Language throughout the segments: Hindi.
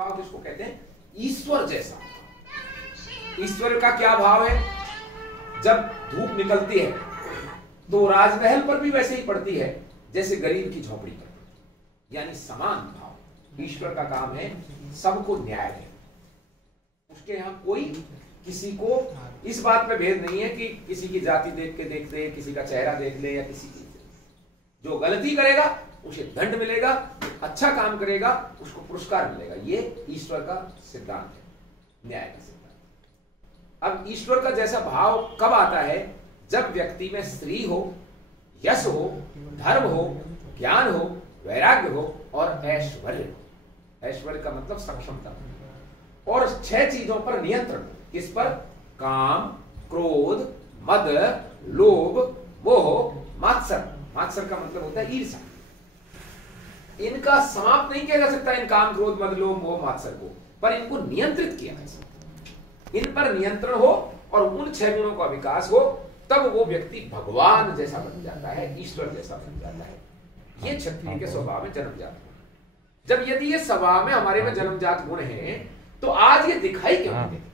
भाव किसको कहते हैं? ईश्वर जैसा। ईश्वर का क्या भाव है? जब धूप निकलती है तो राजमहल पर भी वैसे ही पड़ती है जैसे गरीब की झोपड़ी पर, यानी समान भाव। ईश्वर का काम है सबको न्याय देना। उसके यहां कोई किसी को इस बात में भेद नहीं है कि किसी की जाति देख ले, किसी का चेहरा देख ले, या किसी की जो गलती करेगा उसे दंड मिलेगा, अच्छा काम करेगा उसको पुरस्कार मिलेगा। ये ईश्वर का सिद्धांत है, न्याय का सिद्धांत। अब ईश्वर का जैसा भाव कब आता है? जब व्यक्ति में स्त्री हो, यश हो, धर्म हो, ज्ञान हो, वैराग्य हो और ऐश्वर्य हो। ऐश्वर्य का मतलब सक्षमता, और 6 चीजों पर नियंत्रण। किस पर? काम, क्रोध, मद, लोभ, मोह, मात्सर। मात्सर का मतलब होता है ईर्ष्या। इनका समाप्त नहीं किया जा सकता, इन काम, क्रोध, मद, लोभ, मोह, मात्सर को, पर इनको नियंत्रित किया जा सकता। इन पर नियंत्रण हो और उन 6 गुणों का विकास हो, तब वो व्यक्ति भगवान जैसा बन जाता है, ईश्वर जैसा बन जाता है। ये क्षत्रिय के स्वभाव में जन्मजात गुण। जब यदि ये स्वभाव में हमारे में जन्मजात गुण है तो आज ये दिखाई क्यों नहीं देते?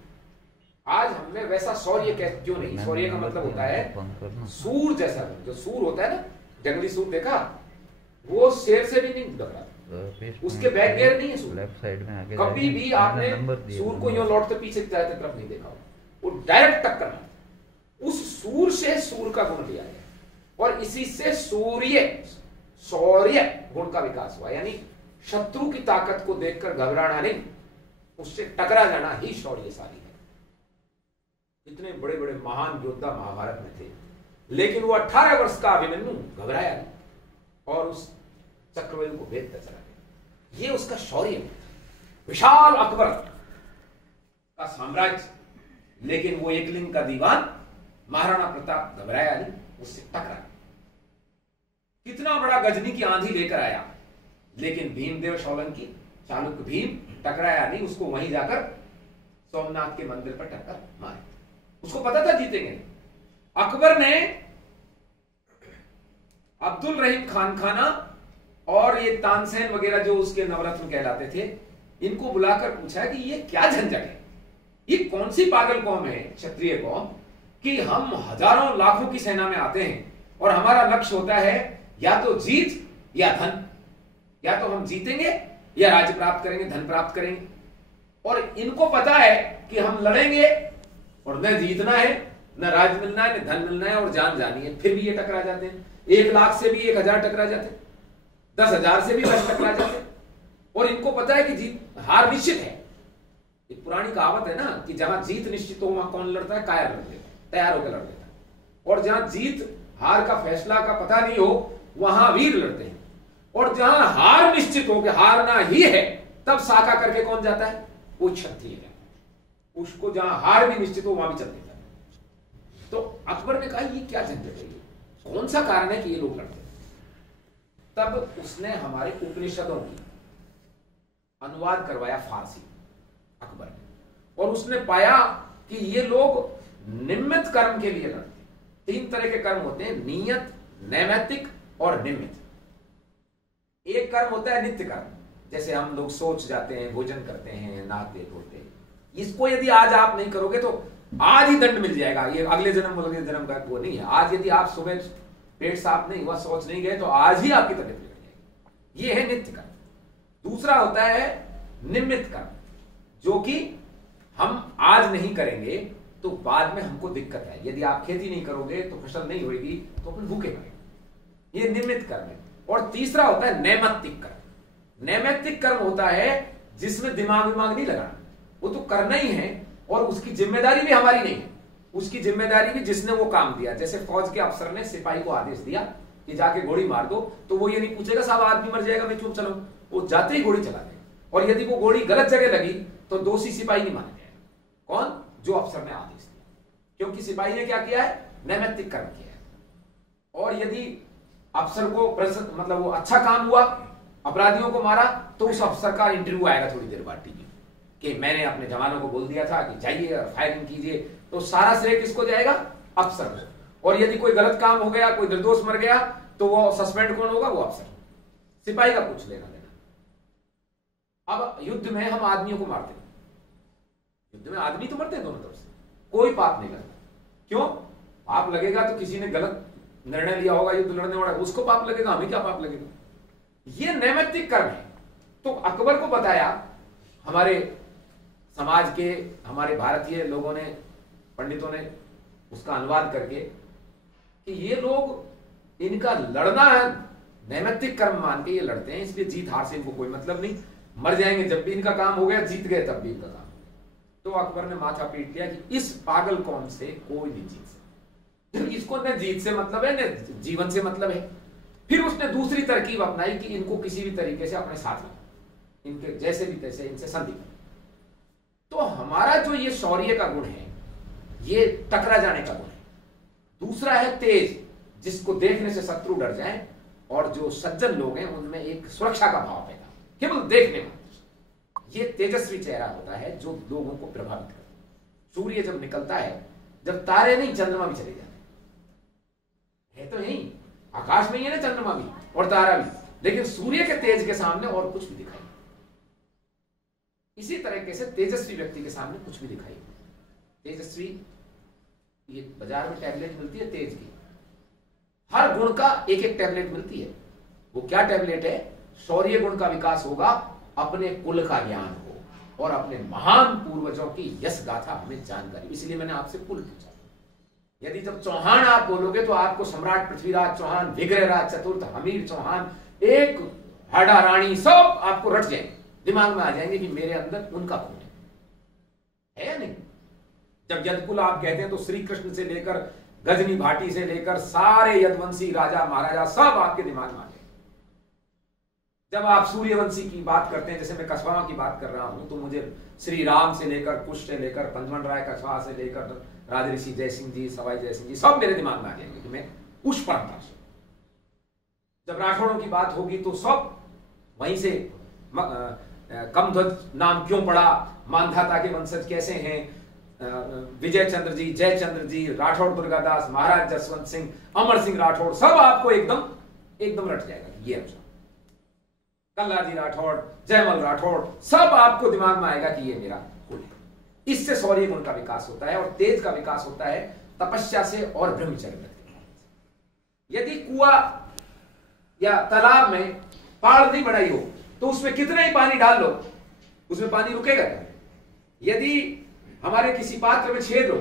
आज हमने वैसा शौर्य क्यों नहीं? शौर्य का मतलब होता है सूर जैसा। जो सूर होता है ना, जंगली सूर देखा, वो शेर से भी नहीं टकराता, उसके बैक गियर नहीं है सूर। लेफ्ट साइड में आगे कभी भी आपने सूर को यूं लौटते पीछे जाते तरफ नहीं देखा, वो डायरेक्ट टक्कर मारता। उस सूर से सूर का गुण लिया गया और इसी से शौर्य गुण का विकास हुआ। यानी शत्रु की ताकत को देखकर घबराना नहीं, उससे टकरा जाना ही शौर्यशाली है। इतने बड़े बड़े महान योद्धा महाभारत में थे, लेकिन वो 18 वर्ष का अभिमन्यु घबराया नहीं और उस चक्रव्यूह को भेदता चला गया। ये उसका शौर्य है। विशाल अकबर का साम्राज्य, लेकिन वो एकलिंग का दीवान महाराणा प्रताप घबराया नहीं, उससे टकरा। कितना बड़ा गजनी की आंधी लेकर आया, लेकिन भीमदेव सोलंकी, चालुक्य भीम टकराया नहीं, उसको वहीं जाकर सोमनाथ के मंदिर पर टक्कर मारी। उसको पता था जीतेंगे। अकबर ने अब्दुल रहीम खान खाना और ये तानसेन वगैरह जो उसके नवरत्न कहलाते थे, इनको बुलाकर पूछा कि ये क्या झंझट है, ये कौन सी पागल कौम है, क्षत्रिय कौम, कि हम हजारों लाखों की सेना में आते हैं और हमारा लक्ष्य होता है या तो जीत या धन, या तो हम जीतेंगे या राज्य प्राप्त करेंगे, धन प्राप्त करेंगे। और इनको पता है कि हम लड़ेंगे और न जीतना है, न राज्य मिलना है, न धन मिलना है और जान जानी है, फिर भी ये टकरा जाते हैं। 1 लाख से भी 1000 टकरा जाते, 10,000 से भी 10 टकरा जाते। और इनको पता है कि जीत हार निश्चित है। एक पुरानी कहावत है ना कि जहां जीत निश्चित हो वहां कौन लड़ता है? कायर लड़ लेता है, तैयार होकर लड़ लेता है। और जहां जीत हार का फैसला का पता नहीं हो वहां वीर लड़ते हैं। और जहां हार निश्चित हो कि हारना ही है, तब साका करके कौन जाता है? वो क्षत्रिय है। उसको जहां हार भी निश्चित हो वहां भी चल देता है। तो अकबर ने कहा ये क्या झंझट है, कौन सा कारण है कि ये लोग लड़ते हैं? तब उसने हमारे उपनिषदों की अनुवाद करवाया फारसी, अकबर ने। और उसने पाया कि ये लोग निमित्त कर्म के लिए लड़ते हैं। 3 तरह के कर्म होते हैं, नियत, नैमित्तिक और निमित्त। एक कर्म होता है नित्य कर्म, जैसे हम लोग सोच जाते हैं, भोजन करते हैं, नहाते धोते हैं। इसको यदि आज आप नहीं करोगे तो आज ही दंड मिल जाएगा, ये अगले जन्म का वो नहीं है। आज यदि आप सुबह पेट साफ नहीं हुआ, शौच नहीं गए, तो आज ही आपकी तबीयत बिगड़ जाएगी। ये है नित्य कर्म। दूसरा होता है निमित्त कर्म, जो कि हम आज नहीं करेंगे तो बाद में हमको दिक्कत है। यदि आप खेती नहीं करोगे तो फसल नहीं होगी तो अपन भूखे मरेंगे। ये निमित्त कर्म है। और तीसरा होता है नैमित्तिक कर्म। नैमित्तिक कर्म होता है जिसमें दिमाग नहीं लगाना, वो तो करना ही है और उसकी जिम्मेदारी भी हमारी नहीं है। उसकी जिम्मेदारी भी जिसने वो काम दिया। जैसे फौज के अफसर ने सिपाही को आदेश दिया कि जाके गोली मार दो, तो वो ये नहीं पूछेगा साहब आदमी मर जाएगा मैं चुप चलाऊं, वो जाते ही गोली चला देगा। और यदि वो गोली गलत जगह लगी तो दोषी सिपाही नहीं माना जाएगा। कौन? जो अफसर ने आदेश दिया, क्योंकि सिपाही ने क्या किया है? नैमित्तिक कर्म किया है। और यदि अफसर को मतलब वो अच्छा काम हुआ, अपराधियों को मारा, तो उस अफसर का इंटरव्यू आएगा थोड़ी देर बाद टीवी कि मैंने अपने जवानों को बोल दिया था कि जाइए और फायरिंग कीजिए। तो सारा श्रेय किसको जाएगा? अफसर को। और यदि कोई गलत काम हो गया, कोई निर्दोष मर गया, तो वो सस्पेंड कौन होगा? वो अफसर। सिपाही का कुछ लेना देना। अब युद्ध में हम आदमियों को मारते हैं, युद्ध में आदमी तो मरते हैं दोनों तरफ से, कोई पाप नहीं लगता। क्यों? पाप लगेगा तो किसी ने गलत निर्णय लिया होगा युद्ध लड़ने वाला, उसको पाप लगेगा, हमें क्या पाप लगेगा? ये नैमित्तिक कर्म है। तो अकबर को बताया हमारे समाज के, हमारे भारतीय लोगों ने, पंडितों ने उसका अनुवाद करके कि ये लोग, इनका लड़ना है नैमित्तिक कर्म मान के ये लड़ते हैं, इसलिए जीत हार से इनको कोई मतलब नहीं, मर जाएंगे जब भी इनका काम हो गया, जीत गए तब भी इनका काम। तो अकबर ने माथा पीट लिया कि इस पागल कौम से कोई नहीं जीत सकता, इसको न जीत से मतलब है न जीवन से मतलब है। फिर उसने दूसरी तरकीब अपनाई कि इनको किसी भी तरीके से अपने साथ लाओ, इनके जैसे भी तैसे इनसे संधि करो। तो हमारा जो ये शौर्य का गुण है, ये टकरा जाने का गुण है। दूसरा है तेज, जिसको देखने से शत्रु डर जाए, और जो सज्जन लोग हैं उनमें एक सुरक्षा का भाव पैदा, केवल देखने में। ये तेजस्वी चेहरा होता है जो लोगों को प्रभावित करता है। सूर्य जब निकलता है, जब तारे नहीं चंद्रमा भी चले जाते हैं, तो यही आकाश में ही है ना चंद्रमा भी और तारा भी, लेकिन सूर्य के तेज के सामने और कुछ भी दिखाई नहीं। इसी तरीके से तेजस्वी व्यक्ति के सामने कुछ भी दिखाई नहीं। तेजस्वी, ये बाजार में टैबलेट मिलती है तेज की, हर गुण का एक एक टैबलेट मिलती है। वो क्या टैबलेट है? शौर्य गुण का विकास होगा, अपने कुल का ज्ञान हो, और अपने महान पूर्वजों की यश गाथा हमें जानकारी। इसलिए मैंने आपसे कुल पूछा। यदि जब चौहान आप बोलोगे तो आपको सम्राट पृथ्वीराज चौहान, विग्रहराज चतुर्थ, हमीर चौहान, एक हाड़ा रानी, सब आपको रट जाएंगे, दिमाग में आ जाएंगे कि मेरे अंदर उनका खून है या नहीं। जब यदकुल आप कहते हैं तो श्री कृष्ण से लेकर गजनी भाटी से लेकर सारे यदवंशी राजा महाराजा सब आपके दिमाग में आ जाएंगे। जब आप सूर्यवंशी की बात करते हैं, जैसे मैं कछवाहा की बात कर रहा हूं, तो मुझे श्री राम से लेकर कुश से लेकर पंचमन राय कछवाहा से लेकर राजऋषि जयसिंह जी, सवाई जयसिंह जी, सब मेरे दिमाग में आ जाएंगे कि मैं उस परंपरा से। जब राठौड़ों की बात होगी तो सब वहीं से, कमध्वज नाम क्यों पड़ा, मानधाता के वंशज कैसे हैं, विजय चंद्र जी, जयचंद्र जी, राठौड़ दुर्गादास, महाराज जसवंत सिंह, अमर सिंह राठौड़, सब आपको एकदम रट जाएगा। ये अनुसार कल्लाजी राठौड़, जयमल राठौड़, सब आपको दिमाग में आएगा कि ये मेरा कुल है। इससे शौर्य गुण का विकास होता है और तेज का विकास होता है तपस्या से और ब्रह्मचर्य। यदि कुआं या तालाब में पाड़ नहीं बढ़ाई हो तो उसमें कितना ही पानी डाल लो, उसमें पानी रुकेगा क्या? यदि हमारे किसी पात्र में छेद हो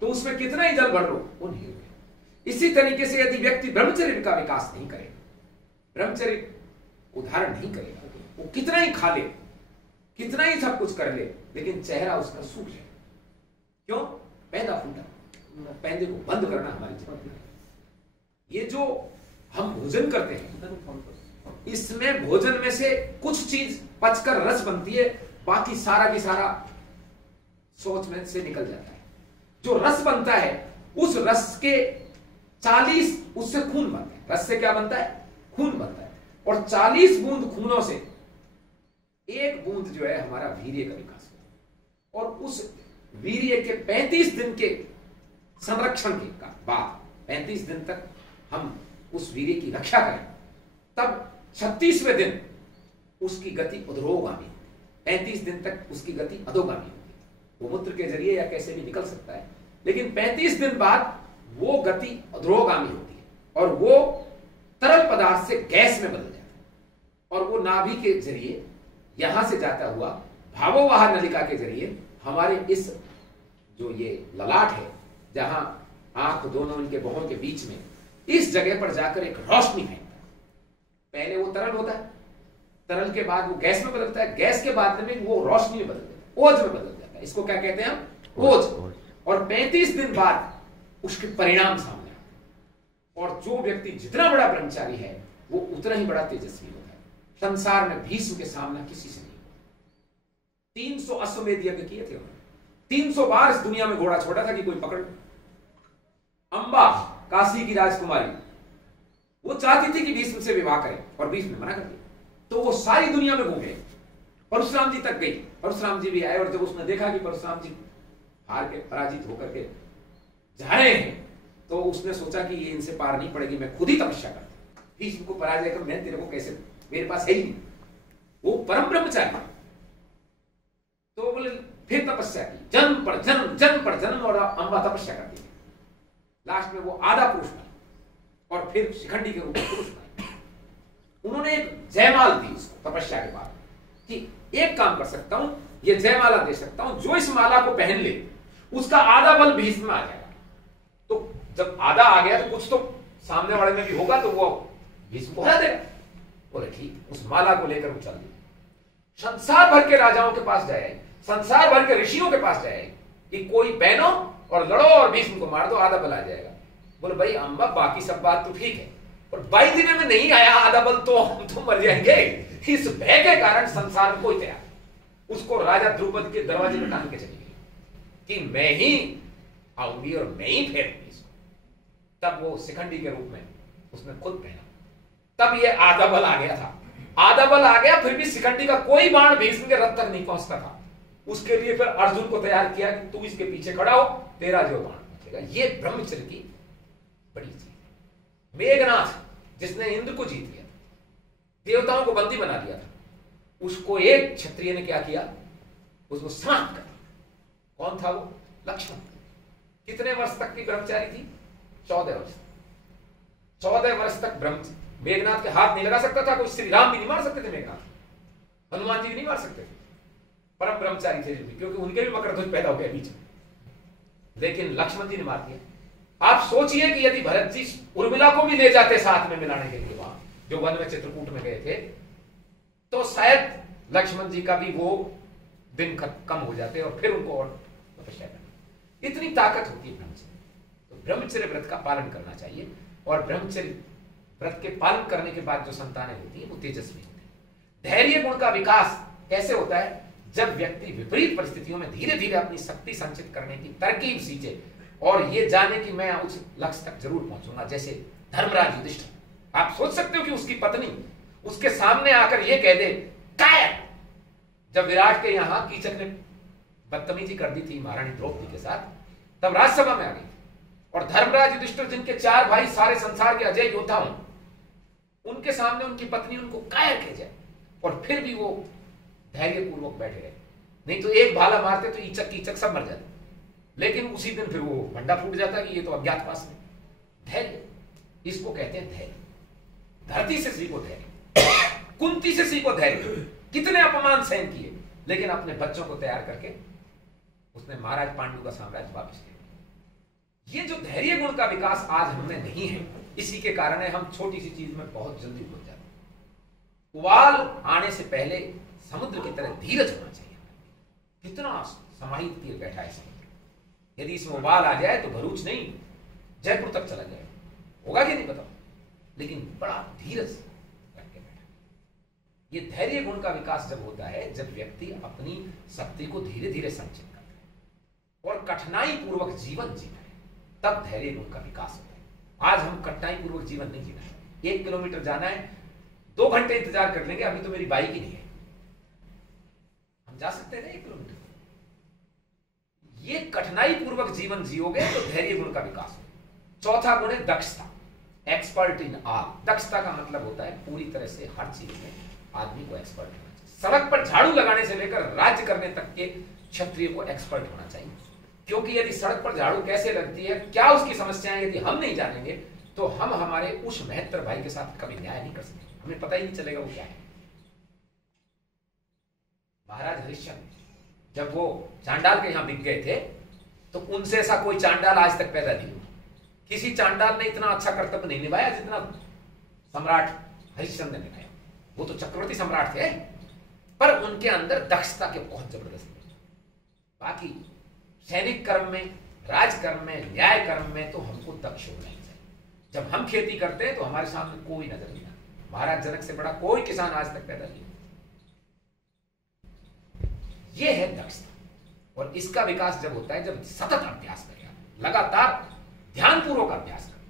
तो उसमें कितना ही जल भर लो, वो नहीं रुकेगा। इसी तरीके से यदि व्यक्ति ब्रह्मचर्य का विकास नहीं करे, ब्रह्मचर्य उदाहरण नहीं करेगा, वो कितना ही खा ले, कितना ही सब कुछ कर ले, लेकिन चेहरा उसका सूख जाए। क्यों? पैदा फूटा, पैदे को बंद करना हमारी जिम्मेदारी है। ये जो हम भोजन करते हैं, इसमें भोजन में से कुछ चीज पचकर रस बनती है, बाकी सारा की सारा सोच में से निकल जाता है। जो रस बनता है, उस रस के 40 उससे खून बनता है। रस से क्या बनता है? खून बनता है। और 40 बूंद खूनों से एक बूंद जो है हमारा वीर्य का विकास होता है। और उस वीर्य के 35 दिन के संरक्षण के बाद 35 दिन तक हम उस वीर्य की रक्षा करें, तब 36वें दिन उसकी गति उद्रोगामी, 35 दिन तक उसकी गति अधोगामी होती है। वो मूत्र के जरिए या कैसे भी निकल सकता है, लेकिन 35 दिन बाद वो गति अधोगामी होती है और वो तरल पदार्थ से गैस में बदल जाता है। और वो नाभि के जरिए यहां से जाता हुआ भावोवाह नलिका के जरिए हमारे इस जो ये ललाट है, जहां आंख दोनों इनके भौहों के बीच में, इस जगह पर जाकर एक रोशनी फेंकता है। पहले वो तरल होता है, तरल के बाद वो गैस में बदलता है, गैस के बाद में वो रोशनी में बदल जाता है, ओज में बदल जाता है। इसको क्या कहते हैं हम? ओज। और 35 दिन बाद उसके परिणाम सामने आते हैं। और जो व्यक्ति जितना बड़ा ब्रह्मचारी है वो उतना ही बड़ा तेजस्वी होता है। संसार में भीष्म के सामना किसी से नहीं हुआ। 300 अश्वमेध यज्ञ किए थे उन्होंने, 300 बार इस दुनिया में घोड़ा छोड़ा था कि कोई पकड़। अंबा, काशी की राजकुमारी, वो चाहती थी कि भीष्म से विवाह करे और भीष्म ने मना कर दिया। तो वो सारी दुनिया में घूम गए, परशुराम जी तक गई। परशुराम जी भी आए और जब उसने देखा कि परशुराम जी हार के, पराजित होकर के जा रहे हैं, तो उसने सोचा कि ये इनसे पार नहीं पड़ेगी, मैं खुद ही तपस्या करता। भीष्म को पराजय कर मैं तेरे को कैसे, मेरे पास है ही नहीं। वो परम ब्रह्मचारी, तपस्या की, जन्म पर जन्म, जन्म पर जन्म, और अम्बा तपस्या करती है। लास्ट में वो आधा पुरुष बना और फिर शिखंडी के रूप में पुरुष बना। उन्होंने एक जयमाल दी उसको तपस्या के बाद कि एक काम कर सकता हूं, ये जयमाला दे सकता हूं, जो इस माला को पहन ले उसका आधा बल भीष्म में आ जाएगा। तो जब आधा आ गया तो कुछ तो सामने वाले में भी होगा, तो वो भीष्म को हरा देगा। बोले ठीक, उस माला को लेकर वो चल दी, संसार भर के राजाओं के पास जाए, संसार भर के ऋषियों के पास जाए कि कोई पहनो और लड़ो और भीष्म को मार दो, आधा बल आ जाएगा। बोले भाई अम्बा बाकी सब बात तो ठीक है, पर 22 दिनों में नहीं आया आधा बल तो हम तो मर जाएंगे। इस भय के कारण संसार में कोई तैयार, उसको राजा द्रुपद के दरवाजे में टांग के चली गई कि मैं ही आऊंगी और मैं ही फेरूंगी इसको। तब वो शिखंडी के रूप में उसने खुद पहना, तब ये आधा बल आ गया था। आधा बल आ गया, फिर भी शिखंडी का कोई बाण भीष्म के रथ तक नहीं पहुंचता था। उसके लिए फिर अर्जुन को तैयार किया कि तू इसके पीछे खड़ा हो, तेरा जो बाण पहुंचेगा। ये ब्रह्मचर्य की बड़ी चीज। मेघनाथ जिसने इंद्र को जीत लिया, देवताओं को बंदी बना दिया था, उसको एक क्षत्रिय ने क्या किया, उसको समाप्त कर। कौन था वो? लक्ष्मण। कितने वर्ष तक की ब्रह्मचारी थी? 14 वर्ष। 14 वर्ष तक ब्रह्मचारी। मेघनाथ के हाथ नहीं लगा सकता था कोई, श्री राम भी नहीं मार सकते थे मेघनाथ, हनुमान जी भी नहीं मार सकते थे, परम ब्रह्मचारी थे क्योंकि उनके भी मकरध्वज पैदा हो गया बीच में, लेकिन लक्ष्मण जी ने मार दिया। आप सोचिए कि यदि भरत जी उर्मिला को भी ले जाते साथ में मिलाने के लिए, वहां जो वन में चित्रकूट में गए थे, तो शायद लक्ष्मण जी का भी वो दिन कम हो जाते और फिर उनको और तपस्या करनी। इतनी ताकत होती है ब्रह्मचर्य। तो ब्रह्मचर्य व्रत का पालन करना चाहिए, और ब्रह्मचर्य व्रत के पालन करने के बाद जो संतानें होती है वो तेजस्वी होती है। धैर्य गुण का विकास कैसे होता है? जब व्यक्ति विपरीत परिस्थितियों में धीरे धीरे अपनी शक्ति संचित करने की तरकीब सीखे और ये जाने कि मैं उस लक्ष्य तक जरूर पहुंचूंगा। जैसे धर्मराज युधिष्ठिर, आप सोच सकते हो कि उसकी पत्नी उसके सामने आकर ये कह दे कायर। जब विराट के यहां कीचक ने बदतमीजी कर दी थी महारानी द्रौपदी के साथ, तब राजसभा में आ गई और धर्मराज युधिष्ठिर जिनके 4 भाई सारे संसार के अजय योद्धा हों, उनके सामने उनकी पत्नी उनको कायर कह जाए और फिर भी वो धैर्य पूर्वक बैठे रहे। नहीं तो एक भाला मारते तो ईचक कीचक सब मर जाते, लेकिन उसी दिन फिर वो भंडा फूट जाता कि ये तो अज्ञातवास में। धैर्य, इसको कहते हैं धैर्य। धरती से सीखो धैर्य, कुंती से सीखो धैर्य। कितने अपमान सहन किए, लेकिन अपने बच्चों को तैयार करके उसने महाराज पांडु का साम्राज्य वापस किया। ये जो धैर्य गुण का विकास आज हमें नहीं है, इसी के कारण है हम छोटी सी चीज में बहुत जल्दी उलझ जाते हैं। उबाल आने से पहले समुद्र की तरह धीरज होना चाहिए। कितना समाहित तीर बैठा है समुद्र, यदि इसमें उबाल आ जाए तो भरूच नहीं जयपुर तक चला जाए, होगा कि नहीं बताओ, लेकिन बड़ा धीरज रख के बैठा। ये धैर्य गुण का विकास जब होता है, जब व्यक्ति अपनी शक्ति को धीरे धीरे संचित करता है और कठिनाई पूर्वक जीवन जीता है, तब धैर्य गुण का विकास होता है। आज हम कठिनाई पूर्वक जीवन नहीं जीना है। 1 किलोमीटर जाना है, 2 घंटे इंतजार कर लेंगे, अभी तो मेरी बाइक ही नहीं है, हम जा सकते हैं 1 किलोमीटर। ये कठिनाई पूर्वक जीवन जियोगे तो धैर्य गुण का विकास हो। चौथा गुण है दक्षता, एक्सपर्ट इन ऑल। दक्षता का मतलब होता है पूरी तरह से हर चीज में आदमी को एक्सपर्ट होना चाहिए। सड़क पर झाड़ू लगाने से लेकर राज्य करने तक के क्षत्रिय को एक्सपर्ट होना चाहिए, क्योंकि यदि सड़क पर झाड़ू कैसे लगती है, क्या उसकी समस्याएं यदि हम नहीं जानेंगे तो हम हमारे उस महत्तर भाई के साथ कभी न्याय नहीं कर सकते, हमें पता ही नहीं चलेगा वो क्या है। महाराज हरिश्चंद्र जब वो चांडाल के यहां बिक गए थे, तो उनसे ऐसा कोई चांडाल आज तक पैदा नहीं हुआ। किसी चांडाल ने इतना अच्छा कर्तव्य नहीं निभाया जितना सम्राट हरिश्चंद्र ने निभाया। वो तो चक्रवर्ती सम्राट थे, पर उनके अंदर दक्षता के बहुत जबरदस्त थे। बाकी सैनिक कर्म में, राजकर्म में, न्याय कर्म में तो हमको दक्ष होना ही चाहिए। जब हम खेती करते हैं तो हमारे सामने कोई नजर नहीं आता। महाराज जनक से बड़ा कोई किसान आज तक पैदा नहीं। ये है दक्षता, और इसका विकास जब होता है जब सतत अभ्यास करें, लगातार ध्यानपूर्वक अभ्यास करें।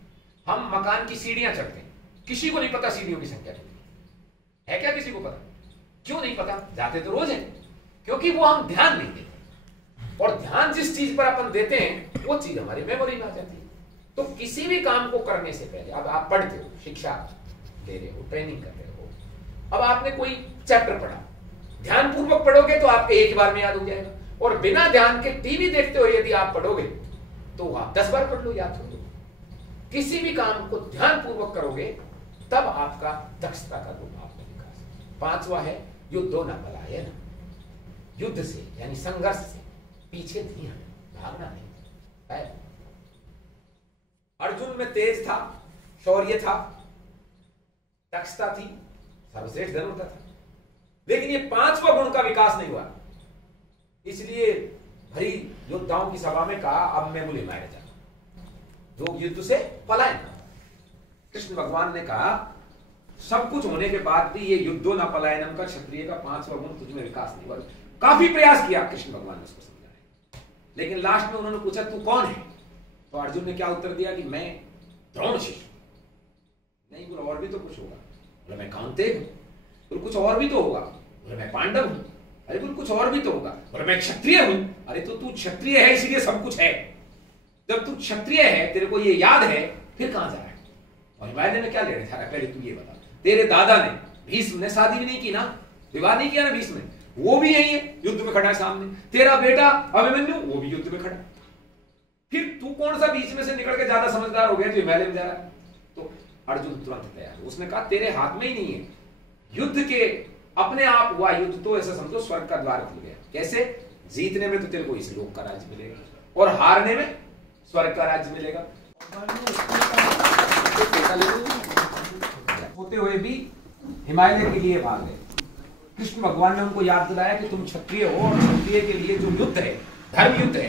हम मकान की सीढ़ियां चढ़ते हैं, किसी को नहीं पता सीढ़ियों की संख्या कितनी है, क्या किसी को पता? क्यों नहीं पता? जाते तो रोज है, क्योंकि वो हम ध्यान नहीं देते। और ध्यान जिस चीज पर अपन देते हैं वो चीज हमारी मेमोरी में आ जाती है। तो किसी भी काम को करने से पहले, अब आप पढ़ते हो, शिक्षा ले रहे हो, ट्रेनिंग कर रहे हो, अब आपने कोई चैप्टर पढ़ा, ध्यानपूर्वक पढ़ोगे तो आपके एक ही बार में याद हो जाएगा। और बिना ध्यान के टीवी देखते हुए यदि आप पढ़ोगे तो आप 10 बार पढ़ लो, याद कर लो। किसी भी काम को ध्यान पूर्वक करोगे तब आपका दक्षता का रूप आपका विकास। 5वां है युद्धो न पलायन, युद्ध से यानी संघर्ष से पीछे नहीं हटना, भागना नहीं है। अर्जुन में तेज था, शौर्य था, दक्षता थी, सर्वश्रेष्ठ धनुर्धर था, लेकिन ये 5वां गुण का विकास नहीं हुआ। इसलिए भरी योद्धाओं की सभा में कहा अब मैं मूल्य मारे जाऊं, जो युद्ध से पलायन कर। कृष्ण भगवान ने कहा सब कुछ होने के बाद भी ये युद्धो न पलायनम का क्षत्रिय का 5वां गुण तुझमें विकास नहीं हुआ। काफी प्रयास किया कृष्ण भगवान ने उसको समझाने, लेकिन लास्ट में उन्होंने पूछा तू कौन है? तो अर्जुन ने क्या उत्तर दिया कि मैं द्रोण शिष्य। नहीं बोला और भी तो कुछ होगा। बोला मैं कांतेय हूं। बोले कुछ और भी तो होगा। बोले मैं पांडव हूं। अरे बोले कुछ और भी तो होगा। बोले मैं क्षत्रिय हूं। अरे तो तू क्षत्रिय है इसलिए सब कुछ है। जब तू क्षत्रिय है, तेरे को ये याद है, फिर कहां जा रहा है? और हिमालय में क्या लेने जा रहा है? पहले तू ये बता। तेरे दादा ने, भीष्म ने शादी भी नहीं की ना, विवाह नहीं किया ना भीष्म ने, वो भी यही है, युद्ध में खड़ा है सामने। तेरा बेटा अभिमन्यु वो भी युद्ध में खड़ा। फिर तू कौन सा बीच में से निकल के ज्यादा समझदार हो गया जो हिमालय में जा रहा है? तो अर्जुन तुरंत तैयार। उसने कहा तेरे हाथ में ही नहीं है, युद्ध के अपने आप हुआ युद्ध तो ऐसा समझो स्वर्ग का द्वार खुल गया। कैसे? जीतने में तो तेरे को इस लोक का राज्य मिलेगा और हारने में स्वर्ग का राज्य मिलेगा। होते हुए भी हिमालय के लिए भाग गए। कृष्ण भगवान ने उनको याद दिलाया कि तुम क्षत्रिय हो और क्षत्रिय के लिए जो युद्ध है, धर्म युद्ध है,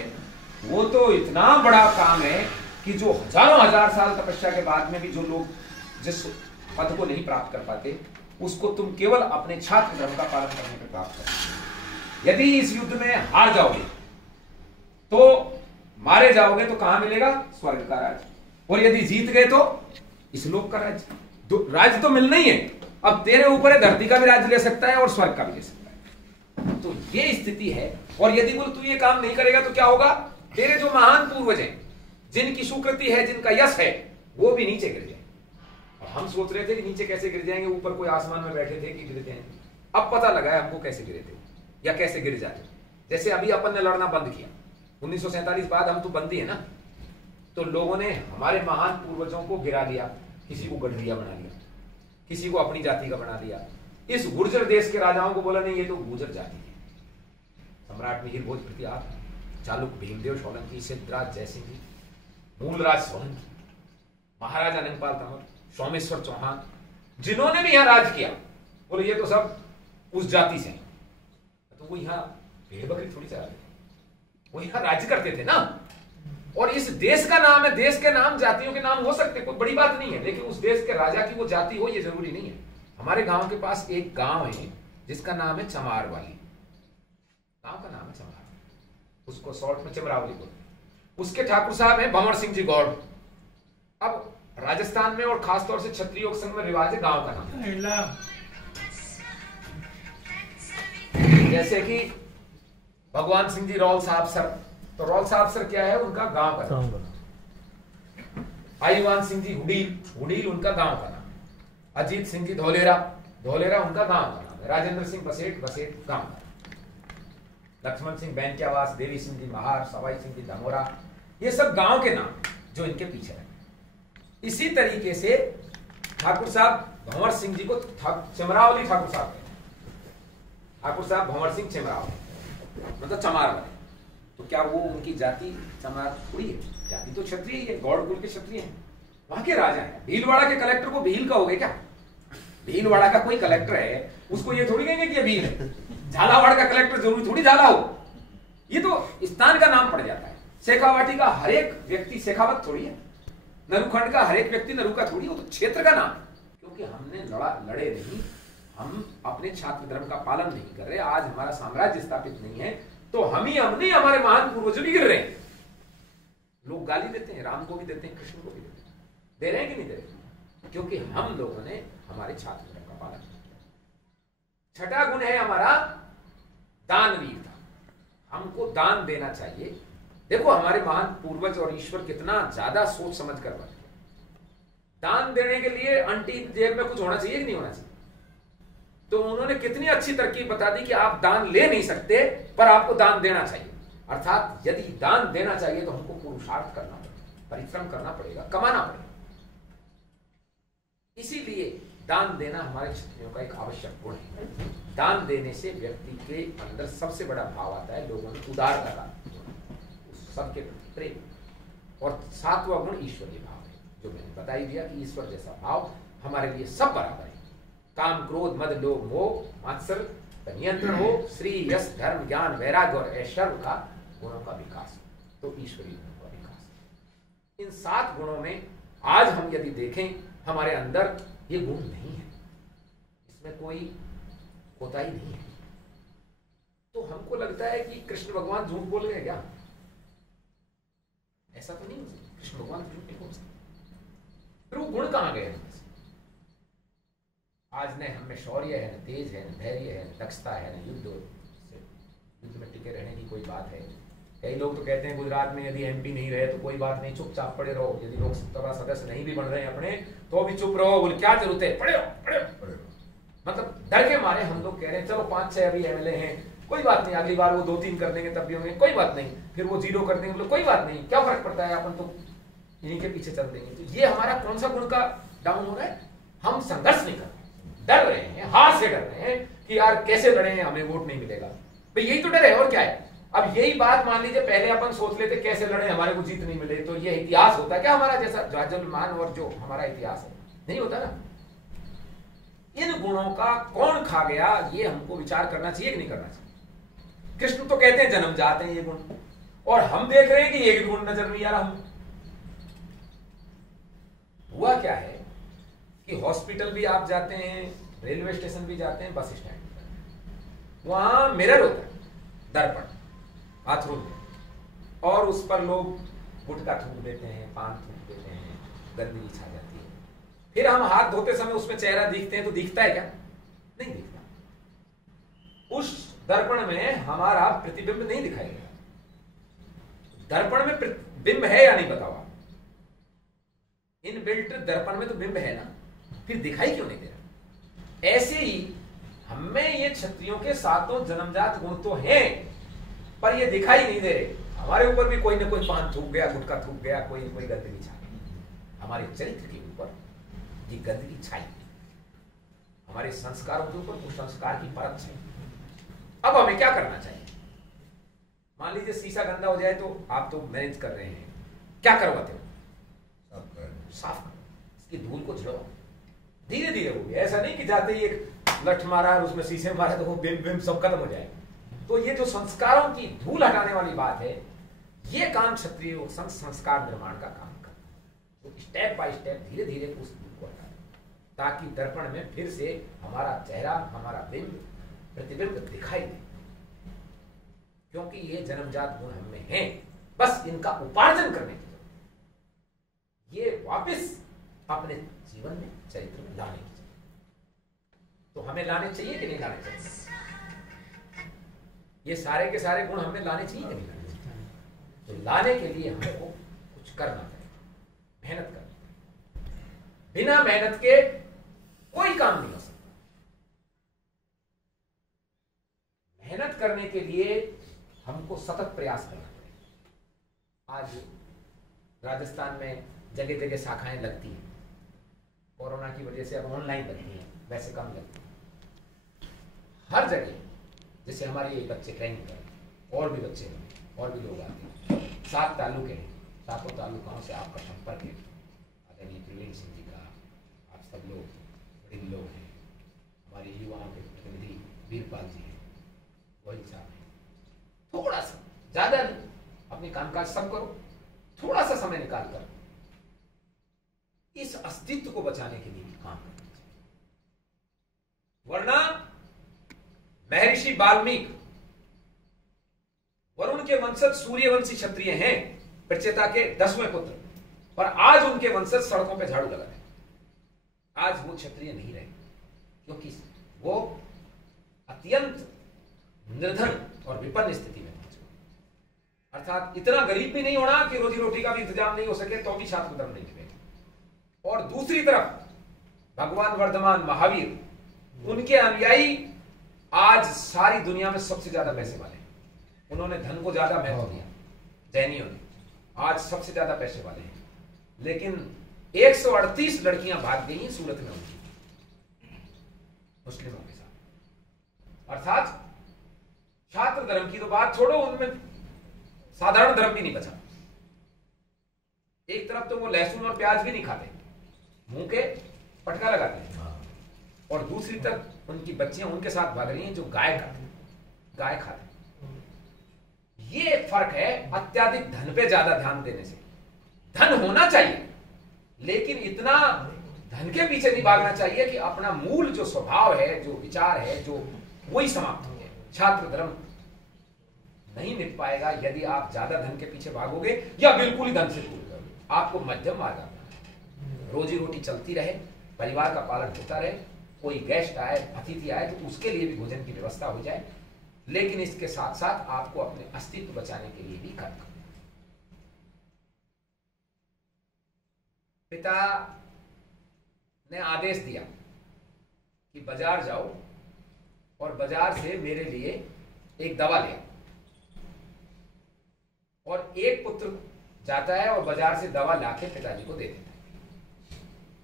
वो तो इतना बड़ा काम है कि जो हजारों हजार साल तपस्या के बाद में भी जो लोग जिस पद को नहीं प्राप्त कर पाते, उसको तुम केवल अपने छात्र धर्म का पालन करने पर प्राप्त करोगे। यदि इस युद्ध में हार जाओगे तो मारे जाओगे तो कहां मिलेगा? स्वर्ग का राज्य। और यदि जीत गए तो इस लोक का राज्य। राज्य तो मिलना ही है। अब तेरे ऊपर है, धरती का भी राज्य ले सकता है और स्वर्ग का भी ले सकता है। तो ये स्थिति है। और यदि बोल तू ये काम नहीं करेगा तो क्या होगा? तेरे जो महान पूर्वज हैं, जिनकी सुकृति है, जिनका यश है, वो भी नीचे गिर जाए। और हम सोच रहे थे कि नीचे कैसे गिर जाएंगे, ऊपर कोई आसमान में बैठे थे कि गिर जाएंगे। अब पता लगा है हमको कैसे गिरे थे या कैसे गिर जाते। जैसे अभी अपन ने लड़ना बंद किया 1947 बाद, हम तो बंदी है ना, तो लोगों ने हमारे महान पूर्वजों को गिरा दिया। किसी को गढ़रिया बना लिया, किसी को अपनी जाति का बना लिया। इस गुर्जर देश के राजाओं को बोला नहीं ये तो गुर्जर जाति है। सम्राट मिहिर भोज प्रताप, चालुक भीमदेव सोलंकी, सिद्धराज जयसिंह जी, मूलराज सोलंकी, महाराजा नंगपाल तंवर, सोमेश्वर चौहान, जिन्होंने भी यहां राज किया, बोले ये तो सब उस जाति से। तो वो यहां भेड़ बकरी थोड़ी चला रहे थे, वो यहां राज्य करते थे ना। और इस देश का नाम है, देश के नाम जातियों के नाम हो सकते, कोई बड़ी बात नहीं है, लेकिन उस देश के राजा की वो जाति हो ये जरूरी नहीं है। हमारे गांव के पास एक गांव है जिसका नाम है चमारवाली। गांव का नाम है चमार, उसको शॉर्ट में चमरावली बोलते। उसके ठाकुर साहब हैं भंवर सिंह जी गौड़। अब राजस्थान में और खासतौर से क्षत्रिय संघ में रिवाज है गांव का नाम। जैसे कि भगवान सिंह जी रौल साहब सर, तो रौल साहब सर क्या है? उनका गांव का नाम। आईवान सिंह जी हुडील, हुडील उनका गांव का नाम। अजीत सिंह जी धौलेरा, धौलेरा उनका गांव का नाम है। राजेंद्र सिंह बसेठ, बसेठ गांव का। लक्ष्मण सिंह बैंक्यावास, देवी सिंह जी महार, सवाई सिंह जी धमोरा, ये सब गांव के नाम जो इनके पीछे है। इसी तरीके से ठाकुर साहब भंवर सिंह जी को चमरावली ठाकुर साहब कहते हैं। ठाकुर साहब भंवर सिंह चमरावली मतलब चमार वाले। तो क्या वो उनकी जाति चमार थोड़ी है? जाति तो क्षत्रिय है, गौड़ कुल के क्षत्रिय हैं, वहां के राजा हैं। भीलवाड़ा के कलेक्टर को भील कहोगे क्या? भीलवाड़ा का कोई कलेक्टर है, उसको ये थोड़ी कहेंगे कि ये भील है। झालावाड़ का कलेक्टर जरूरी थोड़ी झाला हो, ये तो स्थान का नाम पड़ जाता है। शेखावाटी का हर एक व्यक्ति शेखावत थोड़ी है, नरुखंड का हर एक व्यक्ति नरुका थोड़ी, वो तो क्षेत्र का नाम। क्योंकि हमने लड़े नहीं, हम अपने छात्र धर्म का पालन नहीं कर रहे, आज हमारा साम्राज्य स्थापित नहीं है, तो हमने हमारे महान पूर्वजों भी गिर रहे हैं। लोग गाली देते हैं, राम को भी देते हैं, कृष्ण को भी देते हैं, दे रहे हैं कि नहीं दे रहे? क्योंकि हम लोगों ने हमारे छात्र धर्म का पालन किया। छठा गुण है हमारा दानवीरता। हमको दान देना चाहिए। देखो हमारे महान पूर्वज और ईश्वर कितना ज्यादा सोच समझ कर बने। दान देने के लिए अंटी जेब में कुछ होना चाहिए कि नहीं होना चाहिए? तो उन्होंने कितनी अच्छी तरकीब बता दी कि आप दान ले नहीं सकते, पर आपको दान देना चाहिए। अर्थात यदि दान देना चाहिए तो हमको पुरुषार्थ करना पड़ेगा, परिश्रम करना पड़ेगा, कमाना पड़ेगा। इसीलिए दान देना हमारे क्षत्रियों का एक आवश्यक गुण है। दान देने से व्यक्ति के अंदर सबसे बड़ा भाव आता है लोगों में उदारता का, सबके प्रति प्रेम। और सातवां गुण ईश्वरीय भाव है, जो मैंने बता ही दिया कि ईश्वर जैसा भाव हमारे लिए सब बराबर है। काम, क्रोध, मद, लोभ, मोह, मात्सर्य का नियंत्रण हो, श्री, यश, धर्म, ज्ञान, वैराग्य और ऐश्वर्य का गुणों का विकास, तो ईश्वरीय गुणों का विकास। इन 7 गुणों में आज हम यदि देखें, हमारे अंदर ये गुण नहीं है, इसमें कोई कोताही नहीं है। तो हमको लगता है कि कृष्ण भगवान झूठ बोल रहे हैं क्या? ऐसा तो नहीं हो सकता, कृष्ण भगवान झूठ नहीं बोल सकते। फिर वो गुण कहां गए हमसे? आज न हमें शौर्य है, न तेज है, न धैर्य है, न दक्षता है, न युद्ध में टिके रहने की कोई बात है। कई लोग तो कहते हैं गुजरात में यदि एमपी नहीं रहे तो कोई बात नहीं, चुपचाप पड़े रहो, यदि लोकसभा सदस्य नहीं भी बन रहे हैं अपने तो भी चुप रहो, बोले क्या जरूरत है, पड़े रहो। मतलब डर के मारे हम लोग कह रहे हैं चलो 5-6 अभी एमएलए हैं, कोई बात नहीं, अगली बार वो 2-3 कर देंगे तब भी होंगे, कोई बात नहीं, फिर वो 0 कर देंगे, बोले कोई बात नहीं, क्या फर्क पड़ता है, अपन तो इन्हीं के पीछे चल देंगे। तो ये हमारा कौन सा गुण का डाउन हो रहा है? हम संघर्ष नहीं कर रहे, डर रहे हैं, हार से डर रहे हैं कि यार कैसे लड़े हैं, हमें वोट नहीं मिलेगा। भाई यही तो डर है, और क्या है? अब यही बात मान लीजिए पहले अपन सोच लेते कैसे लड़े, हमारे को जीत नहीं मिले, तो ये इतिहास होता क्या हमारा, जैसा जाजलमान और जो हमारा इतिहास है, नहीं होता ना। इन गुणों का कौन खा गया, ये हमको विचार करना चाहिए कि नहीं करना चाहिए? कृष्ण तो कहते हैं जन्म जाते हैं ये गुण, और हम देख रहे हैं कि ये गुण नजर नहीं आ रहा। हम हुआ क्या है कि हॉस्पिटल भी आप जाते हैं, रेलवे स्टेशन भी जाते हैं, बस स्टैंड, वहां मिरर होता है, दर्पण बाथरूम में, और उस पर लोग गुटखा थूक देते हैं, पान थूक देते हैं, गंदगी छा जाती है। फिर हम हाथ धोते समय उसमें चेहरा दिखते हैं तो दिखता है क्या? नहीं दिखता। उस दर्पण में हमारा प्रतिबिंब नहीं दिखाई देगा। दर्पण में बिंब है या नहीं बताओ? इनबिल्ट दर्पण में तो बिंब है ना, फिर दिखाई क्यों नहीं दे रहा? ऐसे ही हमें ये क्षत्रियों के 7 जन्मजात गुण तो हैं, पर ये दिखाई नहीं दे रहे। हमारे ऊपर भी कोई ना कोई पान थूक गया, गुटखा थूक गया, कोई ना कोई गंदगी छा गई। हमारे चरित्र के ऊपर ये गंदगी छाई, हमारे संस्कारों के ऊपर कुसंस्कार की परत छाई। अब हमें क्या करना चाहिए? मान लीजिए शीशा गंदा हो जाए तो आप तो मैनेज कर रहे हैं, क्या करवाते हो? साफ करो, इसकी धूल को झड़ो, धीरे धीरे होगी। ऐसा नहीं कि जाते ही एक लठ मारा और उसमें शीशे मारा तो वो बिम बिम सब खत्म हो जाए। तो ये जो संस्कारों की धूल हटाने वाली बात है, ये काम क्षत्रिय संस्कार निर्माण का काम करता है। तो स्टेप बाय स्टेप धीरे धीरे उस धूल को हटाए, ताकि दर्पण में फिर से हमारा चेहरा, हमारा बिंब, प्रतिबिंब दिखाई दे। क्योंकि ये जन्मजात गुण हमें हैं, बस इनका उपार्जन करने की जरूरत है। ये वापस अपने जीवन में, चरित्र में लाने की जरूरत। तो हमें लाने चाहिए कि नहीं लाने चाहिए? ये सारे के सारे गुण हमें लाने चाहिए कि नहीं लाने चाहिए? तो लाने के लिए हमको कुछ करना पड़ेगा, मेहनत करनी पड़ेगी। बिना मेहनत के कोई काम नहीं हो सकता। मेहनत करने के लिए हमको सतत प्रयास करना पड़ेगा। आज राजस्थान में जगह जगह शाखाएं लगती हैं, कोरोना की वजह से अब ऑनलाइन लगती हैं, वैसे कम लगती हैं। हर जगह जैसे हमारे ये बच्चे ट्रेनिंग कर, और भी बच्चे हैं, और भी लोग आते हैं। 7 तालुके हैं, 7 तालुकाओं से आपका संपर्क है। आदरणीय त्रिवेणी सिंह जी का, आप सब लोग बड़े लोग हैं, हमारे युवाओं के प्रतिनिधि वीरपाल जी हैं, वही साहब हैं। थोड़ा सा, ज्यादा नहीं, अपने कामकाज सब करो, थोड़ा सा समय निकाल कर इस अस्तित्व को बचाने के लिए काम करना चाहिए। वरना महर्षि वाल्मीकि वरुण के वंशज सूर्यवंशी क्षत्रिय हैं, प्रचेता के 10वें पुत्र, पर आज उनके वंशज सड़कों पे झाड़ू लगा रहे हैं। आज वो क्षत्रिय नहीं रहे, क्योंकि वो अत्यंत निर्धन और विपन्न स्थिति में पहुंचे। अर्थात इतना गरीब भी नहीं होना कि रोजी रोटी का भी इंतजाम नहीं हो सके तो भी छात्र धर्म नहीं मिलेगा। और दूसरी तरफ भगवान वर्धमान महावीर उनके अनुयायी आज सारी दुनिया में सबसे ज्यादा पैसे वाले हैं। उन्होंने धन को ज्यादा महत्व दिया, जैनियों ने आज सबसे ज्यादा पैसे वाले हैं। लेकिन 138 लड़कियां भाग गई हैं सूरत में उनकी, मुस्लिमों के साथ। अर्थात छात्र धर्म की तो बात छोड़ो, उनमें साधारण धर्म भी नहीं बचा। एक तरफ तो वो लहसुन और प्याज भी नहीं खाते, मुंह के पटका लगाते हैं, और दूसरी तरफ उनकी बच्चियां उनके साथ भाग रही हैं जो गाय खाते हैं। ये एक फर्क है अत्याधिक धन पे ज्यादा ध्यान देने से। धन होना चाहिए, लेकिन इतना धन के पीछे नहीं भागना चाहिए कि अपना मूल जो स्वभाव है, जो विचार है, जो वही समाप्त हो जाए। छात्र धर्म नहीं मिट पाएगा यदि आप ज्यादा धन के पीछे भागोगे या बिल्कुल ही धन से दूर करोगे। आपको मध्यम मार्ग आना, रोजी रोटी चलती रहे, परिवार का पालन होता रहे, कोई गेस्ट आए, अतिथि आए तो उसके लिए भी भोजन की व्यवस्था हो जाए, लेकिन इसके साथ साथ आपको अपने अस्तित्व बचाने के लिए भी कार्य करना। पिता ने आदेश दिया कि बाजार जाओ और बाजार से मेरे लिए एक दवा ले आओ, और एक पुत्र जाता है और बाजार से दवा लाके पिताजी को दे देता है,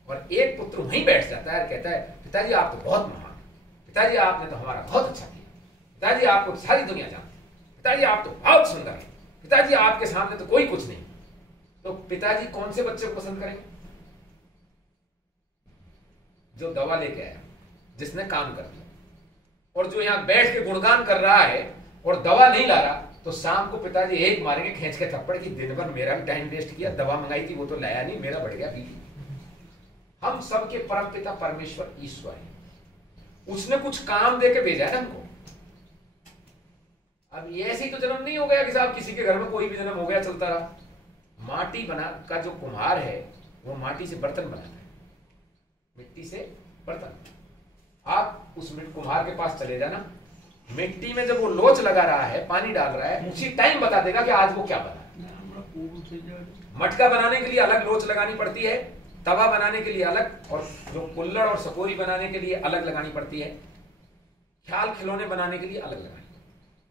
और एक पुत्र वहीं बैठ जाता है और कहता है पिताजी आप तो बहुत महान, पिताजी आपने तो हमारा बहुत अच्छा किया, पिताजी आपको सारी दुनिया जानती है, पिताजी आप तो बहुत सुंदर है, पिताजी आपके सामने तो कोई कुछ नहीं। तो पिताजी कौन से बच्चे को पसंद करेंगे? जो दवा लेके आया, जिसने काम कर दिया। और जो यहां बैठ के गुणगान कर रहा है और दवा नहीं ला रहा, तो शाम को पिताजी एक मारेंगे खींच के थप्पड़ कि दिन भर मेरा भी टाइम वेस्ट किया, दवा मंगाई थी वो तो लाया नहीं, मेरा बढ़ गया बीपी। हम सबके परम पिता परमेश्वर ईश्वर है, उसने कुछ काम दे के भेजा है हमको। अब ये ऐसे ही तो जन्म नहीं हो गया कि साहब किसी के घर में कोई भी जन्म हो गया चलता रहा। माटी बना का जो कुम्हार है वो माटी से बर्तन बनाता है, मिट्टी से बर्तन। आप उस कुम्हार के पास चले जाना, मिट्टी में जब वो लोच लगा रहा है, पानी डाल रहा है, उसी टाइम बता देगा कि आज वो क्या बना। मटका बनाने के लिए अलग लोच लगानी पड़ती है, तवा बनाने के लिए अलग, और जो कुल्हड़ और सकोरी बनाने के लिए अलग लगानी पड़ती है, ख्याल खिलौने बनाने के लिए अलग लगानी।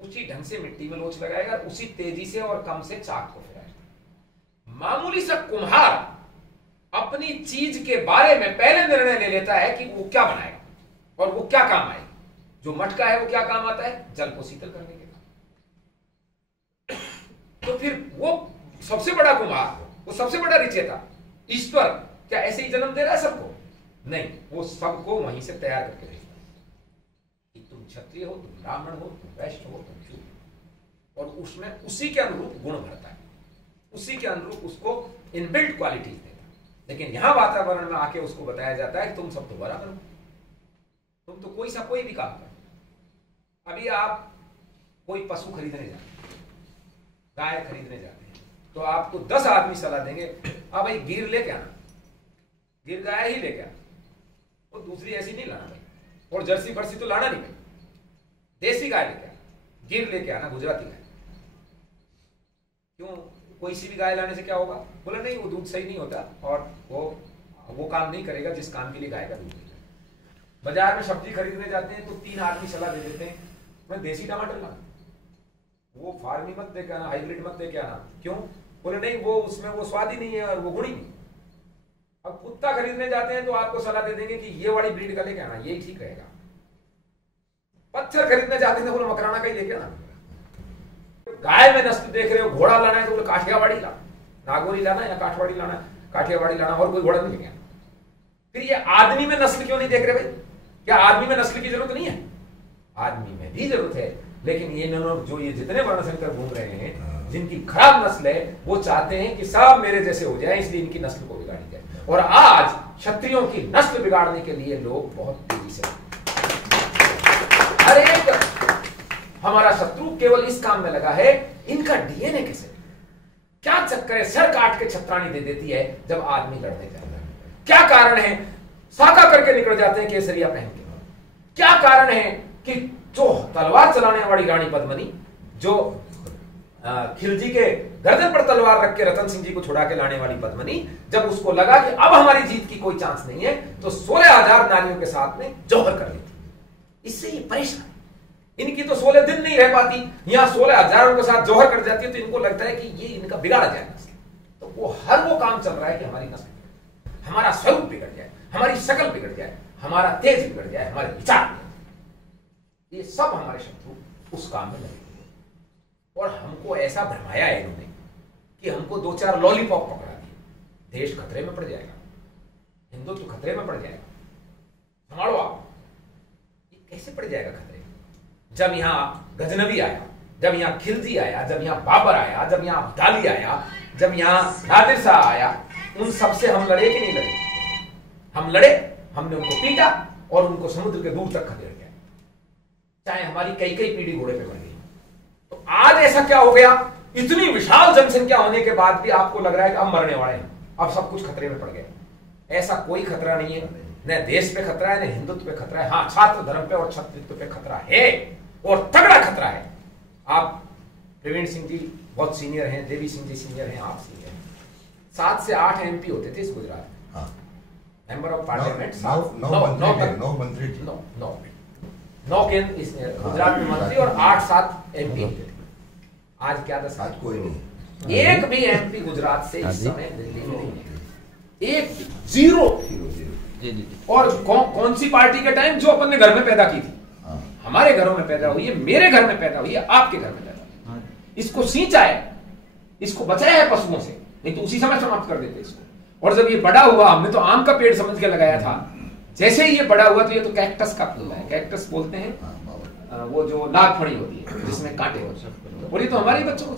उसी ढंग से मिट्टी में लोच लगाएगा, उसी तेजी से और कम से चाक को फिराएगा। मामूली सा कुम्हार अपनी चीज के बारे में पहले निर्णय ले लेता है कि वो क्या बनाएगा और वो क्या काम आएगा। जो मटका है वो क्या काम आता है? जल को शीतल करने के काम। तो फिर वो सबसे बड़ा कुम्हार, वो सबसे बड़ा रिचेता ईश्वर क्या ऐसे ही जन्म दे रहा है सबको? नहीं, वो सबको वहीं से तैयार करके भेजता है कि तुम क्षत्रिय हो, तुम ब्राह्मण हो, तुम वैश्य हो, तुम शूद्र हो, और उसमें उसी के अनुरूप गुण भरता है, उसी के अनुरूप उसको इनबिल्ट क्वालिटीज देता है। लेकिन यहां वातावरण में आके उसको बताया जाता है कि तुम सब तो बराबर हो, तुम तो कोई सा कोई भी काम करो। अभी आप कोई पशु खरीदने जाते हैं, गाय खरीदने जाते हैं, तो आपको 10 आदमी सलाह देंगे, अब भाई गिर लेके आना, गिर गाय ही लेके आना, वो दूसरी ऐसी नहीं लाना भाई, और जर्सी बर्सी तो लाना नहीं भाई, देसी गाय लेके आना, गिर लेके आना, गुजराती गाय। क्यों? कोई सी भी गाय लाने से क्या होगा? बोला नहीं, वो दूध सही नहीं होता और वो काम नहीं करेगा जिस काम के लिए गाय का दूध देगा। बाजार में सब्जी खरीदने जाते हैं तो 3 आदमी सलाह दे देते हैं, मैं देसी टमाटर लाना, वो फार्मी मत देके आना, हाइब्रिड मत देके आना। क्यों? बोले नहीं, वो उसमें वो स्वाद ही नहीं है और वो गुण ही नहीं। अब कुत्ता खरीदने जाते हैं तो आपको सलाह दे देंगे कि ये वाली ब्रीड का लेके आना, यही ठीक रहेगा। पत्थर खरीदने जाते हैं तो बोले मकराना का ही लेके आना। गाय में नस्ल देख रहे हो, घोड़ा लाना है तो बोले काठियावाड़ी लाना, नागौरी लाना या काठवाड़ी लाना, काठियावाड़ी लाना, और कोई घोड़ा नहीं लेके आना। फिर ये आदमी में नस्ल क्यों नहीं देख रहे भाई? क्या आदमी में नस्ल की जरूरत नहीं है? आदमी में भी जरूरत है, लेकिन ये जो ये जितने वर्णशंकर घूम रहे हैं, जिनकी खराब नस्ल है, वो चाहते हैं कि सब मेरे जैसे हो जाए, इसलिए इनकी नस्ल को बिगाड़ी जाए। और आज क्षत्रियों की नस्ल बिगाड़ने के लिए लोग बहुत तेजी से, हर एक हमारा शत्रु केवल इस काम में लगा है, इनका डीएनए कैसे, क्या चक्कर है, सर काट के छत्राणी दे देती है जब आदमी लड़ने जाता है। क्या कारण है? साका करके निकल जाते हैं केसरिया पहन के। क्या कारण है कि जो तलवार चलाने वाली रानी पद्मनी, जो खिलजी के गर्दन पर तलवार रख के रतन सिंह जी को छुड़ा के लाने वाली पद्मनी, जब उसको लगा कि अब हमारी जीत की कोई चांस नहीं है, तो 16,000 नारियों के साथ में जौहर कर ली थी। इससे ये परेशान। इनकी तो 16 दिन नहीं रह पाती, यहां 16,000 के साथ जौहर कर जाती है, तो इनको लगता है कि ये इनका बिगाड़ा जाए नस्ल। तो वो हर वो काम चल रहा है कि हमारी नस्ल, हमारा स्वरूप बिगड़ जाए, हमारी शक्ल बिगड़ जाए, हमारा तेज बिगड़ जाए, हमारे विचार बिगड़ जाए। ये सब हमारे शत्रु उस काम में लगे और हमको ऐसा भरमाया है इन्होंने कि हमको 2-4 लॉलीपॉप पकड़ा दिए, देश खतरे में पड़ जाएगा, हिंदुत्व खतरे में पड़ जाएगा, संभालो आप। ये कैसे पड़ जाएगा खतरे में? जब यहां गजनवी आया, जब यहां खिलजी आया, जब यहां बाबर आया, जब यहां अब्दाली आया, जब यहां नादिर शाह आया, उन सबसे हम लड़े कि नहीं लड़े? हम लड़े, हमने उनको पीटा और उनको समुद्र के दूर तक खदेड़ दिया, चाहे हमारी कई कई पीढ़ी घोड़े पे मर गई। तो आज ऐसा क्या हो गया, इतनी विशाल जनसंख्या होने के बाद भी आपको लग रहा है कि अब मरने वाले हैं, अब सब कुछ खतरे में पड़ गया। ऐसा कोई खतरा नहीं है, न देश पे खतरा है, न हिंदुत्व पे खतरा है। हाँ, छात्र धर्म पे और छत्रित्व पे खतरा है और तगड़ा खतरा है। आप प्रवीण सिंह जी बहुत सीनियर हैं, देवी सिंह जी सीनियर हैं, आप सीनियर हैं। 7 से 8 MP होते थे इस गुजरात में, मेंबर ऑफ पार्लियामेंट। 9 केंद्र इस गुजरात में मंत्री और 8-7 MP होते थे। आज क्या दशा? आज कोई नहीं, एक भी MP गुजरात से इस समय दिल्ली में नहीं है, एक भी, जीरो। और कौन सी पार्टी के टाइम? जो अपन ने घर में पैदा की थी, हमारे घरों में पैदा हुई है, मेरे घर में पैदा हुई है, आपके घर में पैदा हुई है। इसको सींचा है, इसको बचाया है पशुओं से, नहीं तो उसी समय समाप्त कर देते इसको। और जब ये बड़ा हुआ, हमने तो आम का पेड़ समझ के लगाया था, जैसे ही ये बड़ा हुआ तो ये तो कैक्टस का फूल है, कैक्टस बोलते हैं वो जो नागफड़ी होती है जिसमें कांटे होते हैं, और ये तो हमारे बच्चों को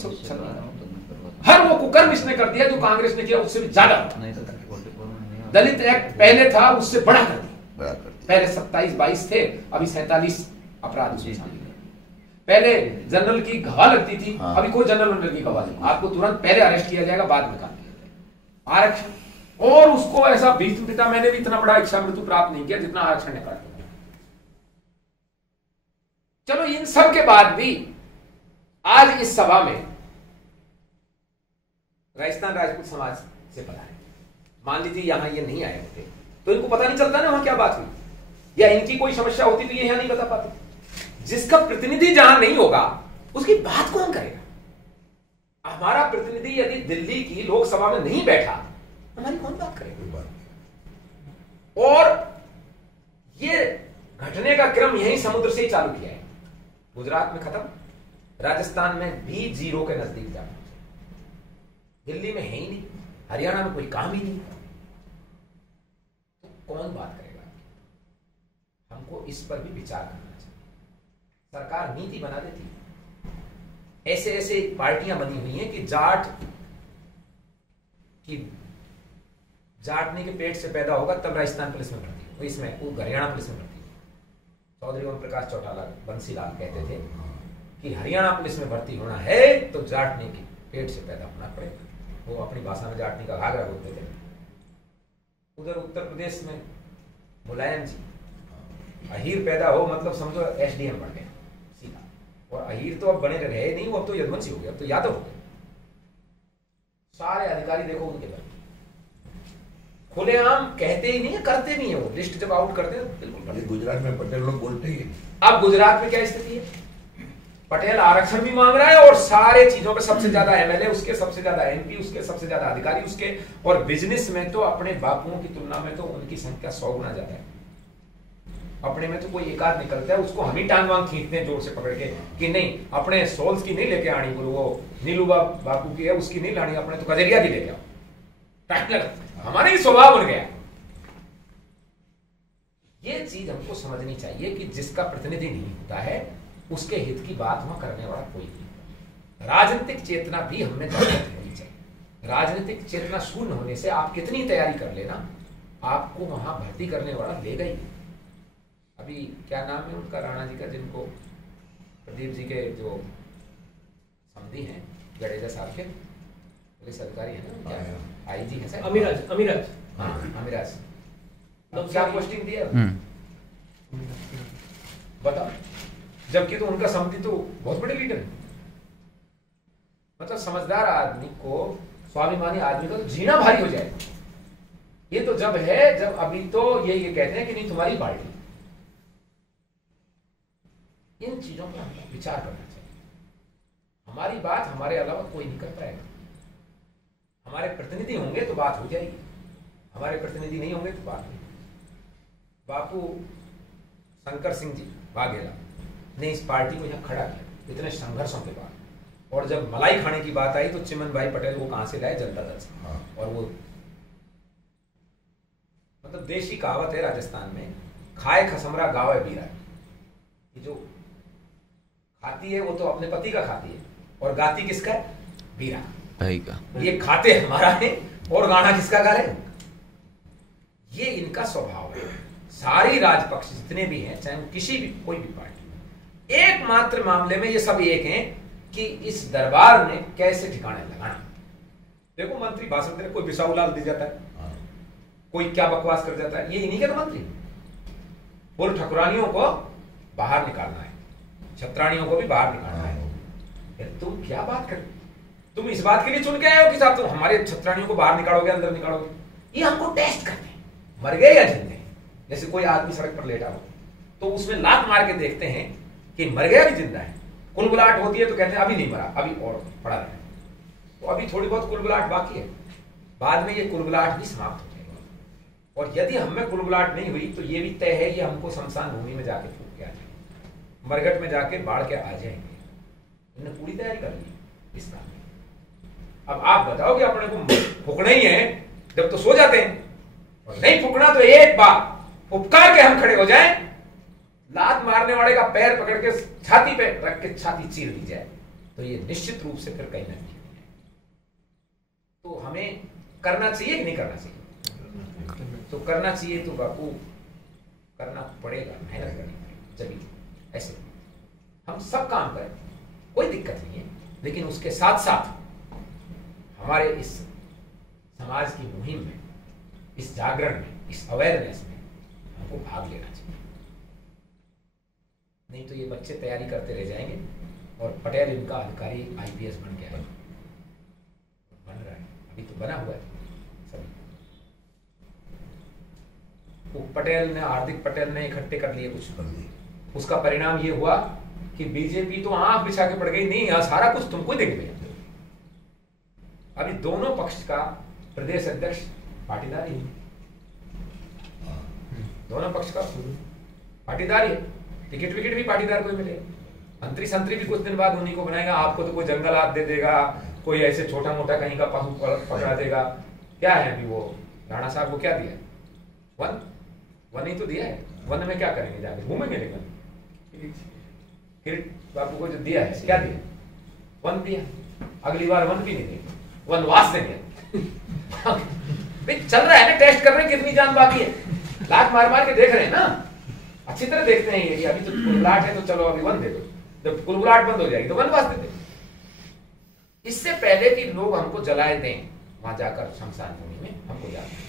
हर वो कुकर्म इसने कर दिया जो कांग्रेस ने किया उससे भी ज्यादा। दलित एक्ट पहले था, उससे बड़ा कर दिया। पहले 27-22 थे, अभी 47 अपराध उसमें शामिल है। पहले जनरल की गवाह लगती थी, अभी कोई जनरल की गवाह नहीं, आपको तुरंत पहले अरेस्ट किया जाएगा, बाद में काम किया जाएगा। आरक्षण, और उसको ऐसा बीच पिता, मैंने भी इतना बड़ा इच्छा मृत्यु प्राप्त नहीं किया जितना आरक्षण ने प्राप्त किया। चलो, इन सब के बाद भी आज इस सभा में राजस्थान राजपूत समाज से पता है, मान लीजिए यहां ये नहीं आए होते तो इनको पता नहीं चलता ना वहां क्या बात हुई, या इनकी कोई समस्या होती तो ये यहां नहीं बता पाते। जिसका प्रतिनिधि जहां नहीं होगा उसकी बात कौन करेगा? हमारा प्रतिनिधि यदि दिल्ली की लोकसभा में नहीं बैठा, हमारी कौन बात करेगा? और ये घटने का क्रम यही समुद्र से ही चालू किया है। गुजरात में खत्म, राजस्थान में भी 0 के नजदीक जा, दिल्ली में है ही नहीं, हरियाणा में कोई काम ही नहीं, तो कौन बात करेगा? हमको इस पर भी विचार करना चाहिए। सरकार नीति बना देती, ऐसे ऐसे पार्टियां बनी हुई हैं कि जाटने के पेट से पैदा होगा तब राजस्थान पुलिस में भर्ती हो, इसमें वो हरियाणा पुलिस में भर्ती हो। चौधरी ओम प्रकाश चौटाला, बंसीलाल कहते थे कि हरियाणा पुलिस में भर्ती होना है तो जाटने के पेट से पैदा होना पड़ेगा। वो अपनी भाषा में जाटनी का घाघरा बोलते थे। उधर उत्तर प्रदेश में मुलायम जी, अहीर पैदा हो मतलब समझो SDM बन गए सीधा, और अहीर तो अब बने रहे नहीं, वो अब तो यदुवंशी हो गया, अब तो यादव हो गए। सारे अधिकारी देखो उनके घर, खुलेआम कहते ही नहीं है, करते नहीं है, वो लिस्ट जब आउट करते हैं बिल्कुल। गुजरात में पटेल लोग बोलते ही। अब गुजरात में क्या स्थिति है? पटेल आरक्षण भी मांग रहा है और सारे चीजों पे सबसे ज्यादा MLA उसके, सबसे ज्यादा MP उसके, सबसे ज्यादा अधिकारी उसके, और बिजनेस में तो अपने बापुओं की तुलना में तो उनकी संख्या 100 गुना ज्यादा है। अपने में तो कोई एक आध निकलता है, उसको हम ही टांग वांग खींचते हैं जोर से पकड़ के कि नहीं अपने सोल्स की नहीं लेके आनी, बोलो वो नीलू बापू की है उसकी नहीं लानी, अपने तो कजरिया की लेके आओ। हमारा ही स्वभाव बन गया। ये चीज हमको समझनी चाहिए कि जिसका प्रतिनिधि नहीं होता है उसके हित की बात वहां करने वाला कोई नहीं। राजनीतिक चेतना भी हमें जागृत होनी चाहिए। राजनीतिक चेतना शून्य होने से आप कितनी तैयारी कर लेना, आपको वहां भर्ती करने वाला लेगा ही। अभी क्या नाम है उनका, राणा जी का, जिनको प्रदीप जी के जो समधी हैं जडेजा साहब के, पुलिस अधिकारी है ना, क्या IG है सर, अमीराज। हाँ, अमीराज। अब क्या पोस्टिंग दिया बताओ, जबकि तो उनका समझी तो बहुत बड़े लीडर है। मतलब समझदार आदमी को, स्वाभिमानी आदमी को तो जीना भारी हो जाए। ये तो जब है, जब अभी तो ये कहते हैं कि नहीं तुम्हारी पार्टी, इन चीजों पर हमको विचार करना चाहिए। हमारी बात हमारे अलावा कोई नहीं कर पाएगा। हमारे प्रतिनिधि होंगे तो बात हो जाएगी, हमारे प्रतिनिधि नहीं होंगे तो बात नहीं। बापू शंकर सिंह जी वाघेला ने इस पार्टी को यहाँ खड़ा किया इतने संघर्षों के बाद, और जब मलाई खाने की बात आई तो चिमन भाई पटेल को कहां से लाए? जनता दल से। और वो मतलब देशी कहावत है राजस्थान में, खाए खसमरा गावे बीरा, कि जो खाती है वो तो अपने पति का खाती है और गाती किसका है? बीरा भाई का। ये खाते हमारा है और गाना किसका गा रहे? ये इनका स्वभाव है। सारी राजपक्ष जितने भी हैं, चाहे वो किसी भी कोई भी पार्टी, एकमात्र मामले में ये सब एक हैं कि इस दरबार ने कैसे ठिकाने लगाना। देखो मंत्री भाषण देने, कोई बिसाऊ लाल दे जाता है, कोई क्या बकवास कर जाता है, ये इन्हीं के तो मंत्री। बोल ठकुरानियों को बाहर निकालना है, छत्रानियों को भी बाहर निकालना है। तुम क्या बात कर, तुम इस बात के लिए चुन के आए हो कि साहब तुम हमारे छत्रानियों को बाहर निकालोगे, अंदर निकालोगे? ये हमको टेस्ट करते हैं, मर गए या जिंदे। जैसे कोई आदमी सड़क पर लेटा हो तो उसमें लात मार के देखते हैं कि मर गया कि जिंदा है। कुलबुलाहट होती है तो कहते हैं अभी नहीं मरा, अभी और पड़ा रहे। तो अभी थोड़ी बहुत कुलबुलाहट बाकी है, बाद में ये कुलबुलाहट भी समाप्त हो जाएगी। और यदि हमें कुलबुलाहट नहीं हुई तो ये भी तय है ये हमको शमशान भूमि में जाके फूक के आ जाएंगे, मरघट में जाके बाढ़ के आ जाएंगे। इन्होंने पूरी तैयारी कर ली इस काम में। अब आप बताओ कि अपने को फूकना ही है जब तो सो जाते हैं, और नहीं फूकना तो एक बार उपकार के हम खड़े हो जाएं, लात मारने वाले का पैर पकड़ के छाती पे रख के छाती चीर दी जाए, तो ये निश्चित रूप से फिर कहीं ना कहीं। तो हमें करना चाहिए कि नहीं करना चाहिए? तो करना चाहिए, तो बापू करना पड़ेगा, मेहनत करनी पड़ेगी। जब ऐसे हम सब काम करें कोई दिक्कत नहीं है, लेकिन उसके साथ साथ हमारे इस समाज की मुहिम में, इस जागरण में, इस अवेयरनेस में हमको भाग लेना चाहिए। नहीं तो ये बच्चे तैयारी करते रह जाएंगे और पटेल इनका अधिकारी आईपीएस बन गया है, बन रहा है, अभी तो बना हुआ है सभी। तो पटेल ने, हार्दिक पटेल ने इकट्ठे कर लिए कुछ, उसका परिणाम ये हुआ कि बीजेपी तो आंख बिछा के पड़ गई, नहीं यहाँ सारा कुछ तुमको ही देंगे। अभी दोनों पक्ष का प्रदेश अध्यक्ष पाटीदार ही, दोनों पक्ष का पाटीदार ही, टिकट विकेट भी पाटीदार को ही मिले। मंत्री संतरी भी कुछ दिन बाद उन्हीं को बनाएगा। आपको तो कोई जंगलात दे देगा, कोई ऐसे छोटा मोटा कहीं का पशु पकड़ा देगा। क्या है अभी वो राणा साहब को क्या दिया? वन ही तो दिया है। वन में क्या करेंगे? जाके घूमेंगे। लेकिन किरीट बापू को जो दिया है, क्या दिया? वन दिया। अगली बार वन भी नहीं देंगे, वनवास देंगे। चल रहा है ना, टेस्ट कर रहे हैं कितनी जान बाकी है। लात मार मार के देख रहे हैं ना, अच्छी तरह देखते हैं ये। अभी तो कुलबुलाहट है तो चलो अभी वन दे दो, जब कुलबुलाहट बंद हो जाएगी तो वनवास दे दो। इससे पहले कि लोग हमको जलाए दें, वहां जाकर शमशान भूमि में हमको जाना।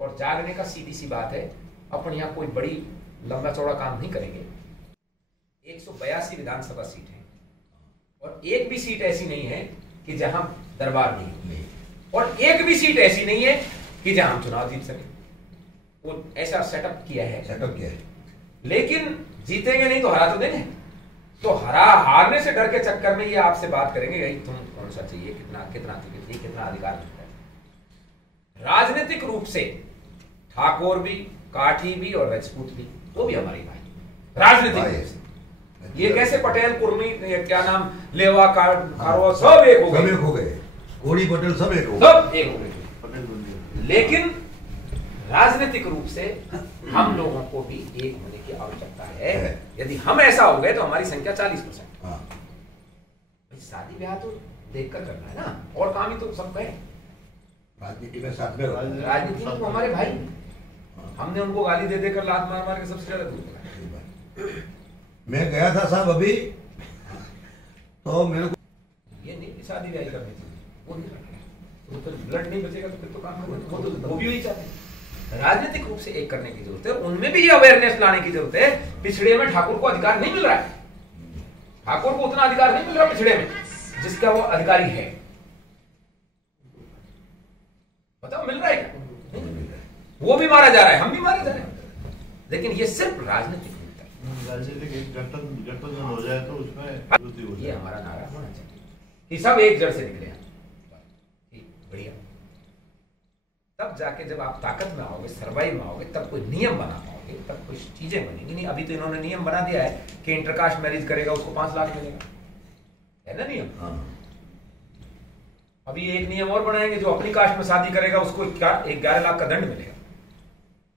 और जागने का सीधी सी बात है, अपन यहाँ कोई बड़ी लंबा चौड़ा काम नहीं करेंगे। 182 विधानसभा सीट है और एक भी सीट ऐसी नहीं है कि जहां दरबार नहीं, और एक भी सीट ऐसी नहीं है कि जहां हम चुनाव जीत सके। वो ऐसा सेटअप किया है। लेकिन जीतेंगे नहीं तो हरा तो देंगे। तो हारने से डर के चक्कर में ये आपसे बात करेंगे, भाई तुम कौन सा चाहिए, कितना टिकट चाहिए, कितना अधिकार मिलता है। राजनीतिक रूप से ठाकुर भी, काठी भी और राजपूत भी, वो भी हमारी भाई राजनीतिक रूप से। ये कैसे पटेल, कुर्मी, क्या नाम, लेवा, कारवा सब एक हो गए, कोड़ी पटेल सब एक हो गए। लेकिन राजनीतिक रूप से हम लोगों को भी एक होने की आवश्यकता है। यदि हम ऐसा हो गए तो हमारी संख्या 40%। शादी ब्याह तो देखकर करना है ना, और काम ही तो सब कहे। राजनीति में साथ में, राजनीति में तो हमारे भाई, हमने उनको गाली दे देकर लात मार मार के सबसे ज्यादा दूर करा। मैं गया था साहब अभी, तो मेरे को ये नहीं शादी ब्याह करनी चाहिए, वो नहीं करना है। तो ब्लड नहीं बचेगा तो फिर तो काम करेगा। वो भी वही चाहते हैं। राजनीतिक रूप से एक करने की जरूरत है, उनमें भी ये अवेयरनेस लाने की जरूरत है। पिछड़े में ठाकुर को अधिकार नहीं मिल रहा है, ठाकुर को उतना अधिकार नहीं मिल रहा पिछड़े में जिसका वो अधिकारी है। बताओ मिल रहा है क्या? वो भी मारा जा रहा है, हम भी मारे जा रहे हैं। लेकिन ये सिर्फ राजनीतिक रूप है। राजनीतिक गठबंधन हो जाए तो उसमें ये हमारा नारा होना चाहिए कि सब एक जड़ से निकले। बढ़िया, तब जाके जब आप ताकत में आओगे, सर्वाइव में आओगे, तब कोई नियम बना पाओगे, तब कुछ चीजें बनेंगी। नहीं अभी तो इन्होंने नियम बना दिया है कि इंटरकास्ट मैरिज करेगा उसको 5 लाख मिलेगा, है ना नियम। अभी एक नियम और बनाएंगे, जो अपनी कास्ट में शादी करेगा उसको 11 लाख का दंड मिलेगा।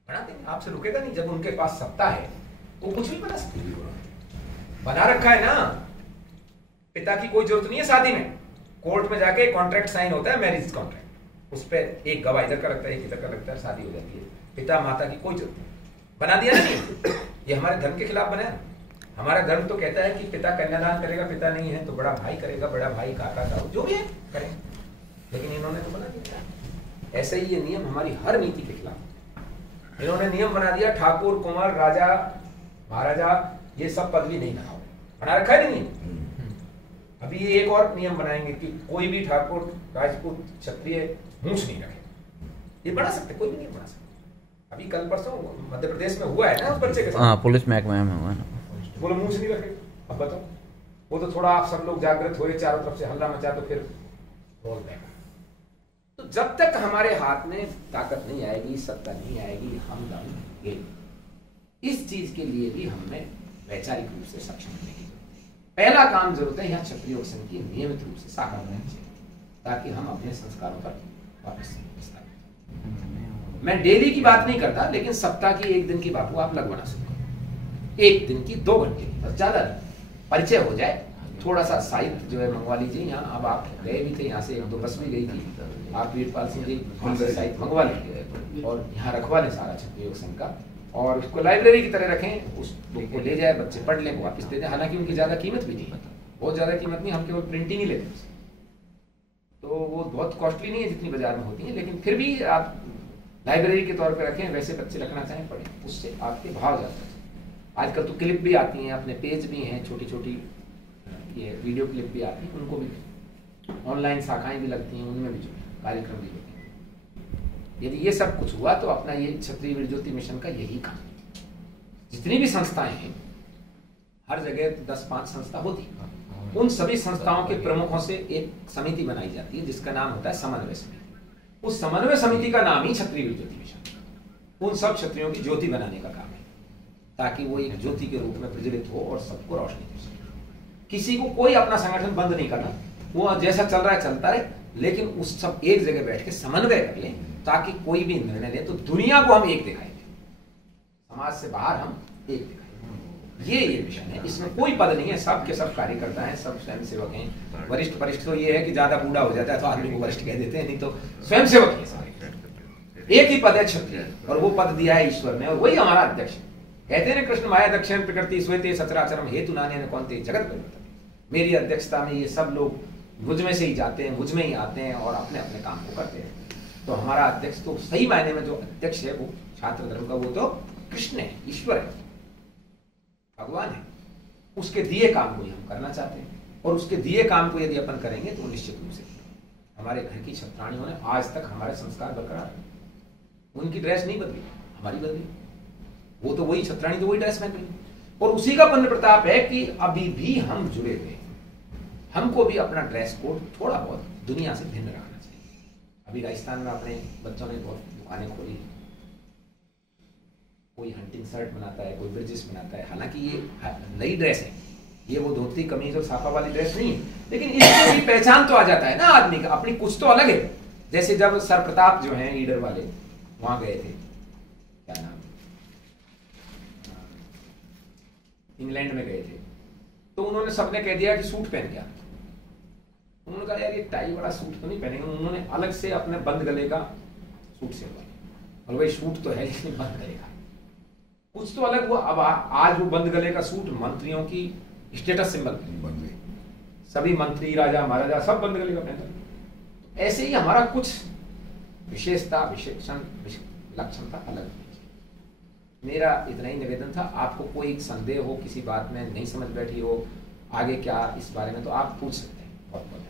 बना देंगे, आपसे रुकेगा नहीं। जब उनके पास सत्ता है वो कुछ भी बना सकते, बना रखा है ना। पिता की कोई जरूरत नहीं है शादी में, कोर्ट में जाके कॉन्ट्रैक्ट साइन होता है, मैरिज कॉन्ट्रैक्ट, उस पर एक गवाह इधर का लगता है, एक इधर का लगता है, शादी हो जाती है। पिता माता की कोई जरूरत नहीं, बना दिया ना। ये हमारे धर्म के खिलाफ बना है। हमारा धर्म तो कहता है कि पिता कन्यादान करेगा, पिता नहीं है तो बड़ा भाई करेगा, बड़ा भाई काका ताऊ जो भी है करें, लेकिन इन्होंने तो बना दिया। ऐसे ही ये नियम हमारी हर नीति के खिलाफ। इन्होंने नियम बना दिया, ठाकुर कुंवर राजा महाराजा ये सब पदवी नहीं बनाओ, बना रखा है नहीं। अभी ये एक और नियम बनाएंगे कि कोई भी ठाकुर राजपूत क्षत्रिय मूंछ नहीं रखे। ये बना सकते, कोई भी नहीं बना सकते। अभी कल परसों मध्य प्रदेश में हुआ है ना उस बच्चे के साथ। हाँ, पुलिस महकमे में हुआ है ना, बोलो मूंछ नहीं रखे। अब बताओ, वो तो थोड़ा आप सब लोग जागृत हुए, चारों तरफ से हल्ला मचा तो फिर रोल बैक। तो जब तक हमारे हाथ में ताकत नहीं आएगी, सत्ता नहीं आएगी, हम दम नहीं। इस चीज के लिए भी हमें वैचारिक रूप से सक्षम होने की जरूरत है। पहला काम जरूरत है यहाँ क्षत्रिय योग संघ की नियमित रूप से शाखा बनानी चाहिए, ताकि हम अपने संस्कारों पर वापस मैं डेली की बात नहीं करता, लेकिन सप्ताह की 1 दिन की बात वो आप लग बना सकते। 1 दिन की 2 घंटे बस, ज्यादा परिचय हो जाए। थोड़ा सा साहित्य जो है मंगवा लीजिए यहाँ। अब आप गए भी थे यहाँ से, 1-2 बस भी गई थी। आप वीरपाल सिंह जी साहित्य मंगवा लेंगे और यहाँ रखवा लें सारा क्षत्रिय योग संघ का, और उसको लाइब्रेरी की तरह रखें। उस बुक को ले जाए, बच्चे पढ़ लें, वापस दे दें। हालांकि उनकी ज्यादा कीमत भी नहीं, बहुत ज्यादा कीमत नहीं, हम केवल प्रिंटिंग ही लेते हैं, तो वो बहुत कॉस्टली नहीं है जितनी बाजार में होती है। लेकिन फिर भी आप लाइब्रेरी के तौर पर रखें, वैसे बच्चे रखना चाहें पढ़ें, उससे आपके भाव जाता है। आजकल तो क्लिप भी आती हैं, अपने पेज भी हैं, छोटी छोटी ये वीडियो क्लिप भी आती है, उनको भी ऑनलाइन शाखाएं भी लगती हैं, उनमें भी जो कार्यक्रम भी होते हैं। यदि ये सब कुछ हुआ तो अपना ये क्षत्रिय वीर ज्योति मिशन का यही काम है। जितनी भी संस्थाएं हैं, हर जगह 10-5 संस्था होती है, उन सभी संस्थाओं के प्रमुखों से एक समिति बनाई जाती है जिसका नाम होता है समन्वय समिति। उस समन्वय समिति का नाम ही क्षत्रिय वीर ज्योति मिशन। उन सब क्षत्रियों की ज्योति बनाने का काम है, ताकि वो एक ज्योति के रूप में प्रज्वलित हो और सबको रोशनी दे सके। किसी को कोई अपना संगठन बंद नहीं करना, वो जैसा चल रहा है चलता है, लेकिन उस सब एक जगह बैठ के समन्वय कर लें, ताकि कोई भी निर्णय ले तो दुनिया को हम एक दिखाएंगे, समाज से बाहर हम एक दिखाएंगे। ये मिशन है, इसमें कोई पद नहीं है, सब के सब कार्यकर्ता हैं, सब स्वयंसेवक हैं। वरिष्ठ वरिष्ठ तो ये है कि ज्यादा बूढ़ा हो जाता है तो आदमी को वरिष्ठ कह देते हैं, नहीं तो स्वयंसेवक है सारे। एक ही पद है क्षत्रिय, और वो पद दिया है ईश्वर ने, और वही हमारा अध्यक्ष है। कहते हैं कृष्ण माया दक्षिण प्रकृति स्वेते सचराचरम हेतु नान्य कौनते जगत परिवर्तन। मेरी अध्यक्षता में ये सब लोग मुझ में से ही जाते हैं, मुझ में ही आते हैं और अपने अपने काम को करते हैं। तो हमारा अध्यक्ष तो सही मायने में जो अध्यक्ष है वो छात्र धर्म का, वो तो कृष्ण है, ईश्वर है, भगवान है। उसके दिए काम को ही हम करना चाहते हैं, और उसके दिए काम को यदि अपन करेंगे तो निश्चित रूप से हमारे घर की छत्राणियों ने आज तक हमारे संस्कार बरकरार है। उनकी ड्रेस नहीं बदली, हमारी बदली। वो तो वही छत्राणी तो वही ड्रेस पहन रही, और उसी का पुण्य प्रताप है कि अभी भी हम जुड़े हुए। हमको भी अपना ड्रेस कोड थोड़ा बहुत दुनिया से भिन्न रखना चाहिए। अभी राजस्थान में अपने बच्चों ने बहुत दुकानें खोली, कोई हंटिंग शर्ट बनाता है, कोई ब्रिजेस बनाता है। हालांकि ये नई ड्रेस है, ये वो धोती कमीज और साफा वाली ड्रेस नहीं है, लेकिन इससे भी पहचान तो आ जाता है ना आदमी का, अपनी कुछ तो अलग है। जैसे जब सर प्रताप जो है ईडर वाले वहां गए थे, क्या नाम, इंग्लैंड में गए थे, तो उन्होंने सबने कह दिया कि सूट पहन के। उन्होंने कहा यार ये टाई वाला सूट तो नहीं पहनेंगे। उन्होंने अलग से अपने बंद गले का सूट सिलवाया, और भाई सूट तो है लेकिन बंद गले का कुछ तो अलग हुआ। अब आज वो बंद गले का सूट मंत्रियों की स्टेटस सिंबल बन गई, सभी मंत्री राजा महाराजा सब बंद गले का पहनते। ऐसे ही हमारा कुछ विशेषता विशेषण लक्षणता अलग। मेरा इतना ही निवेदन था। आपको कोई संदेह हो, किसी बात में नहीं समझ बैठी हो, आगे क्या इस बारे में, तो आप पूछ सकते हैं। बहुत बहुत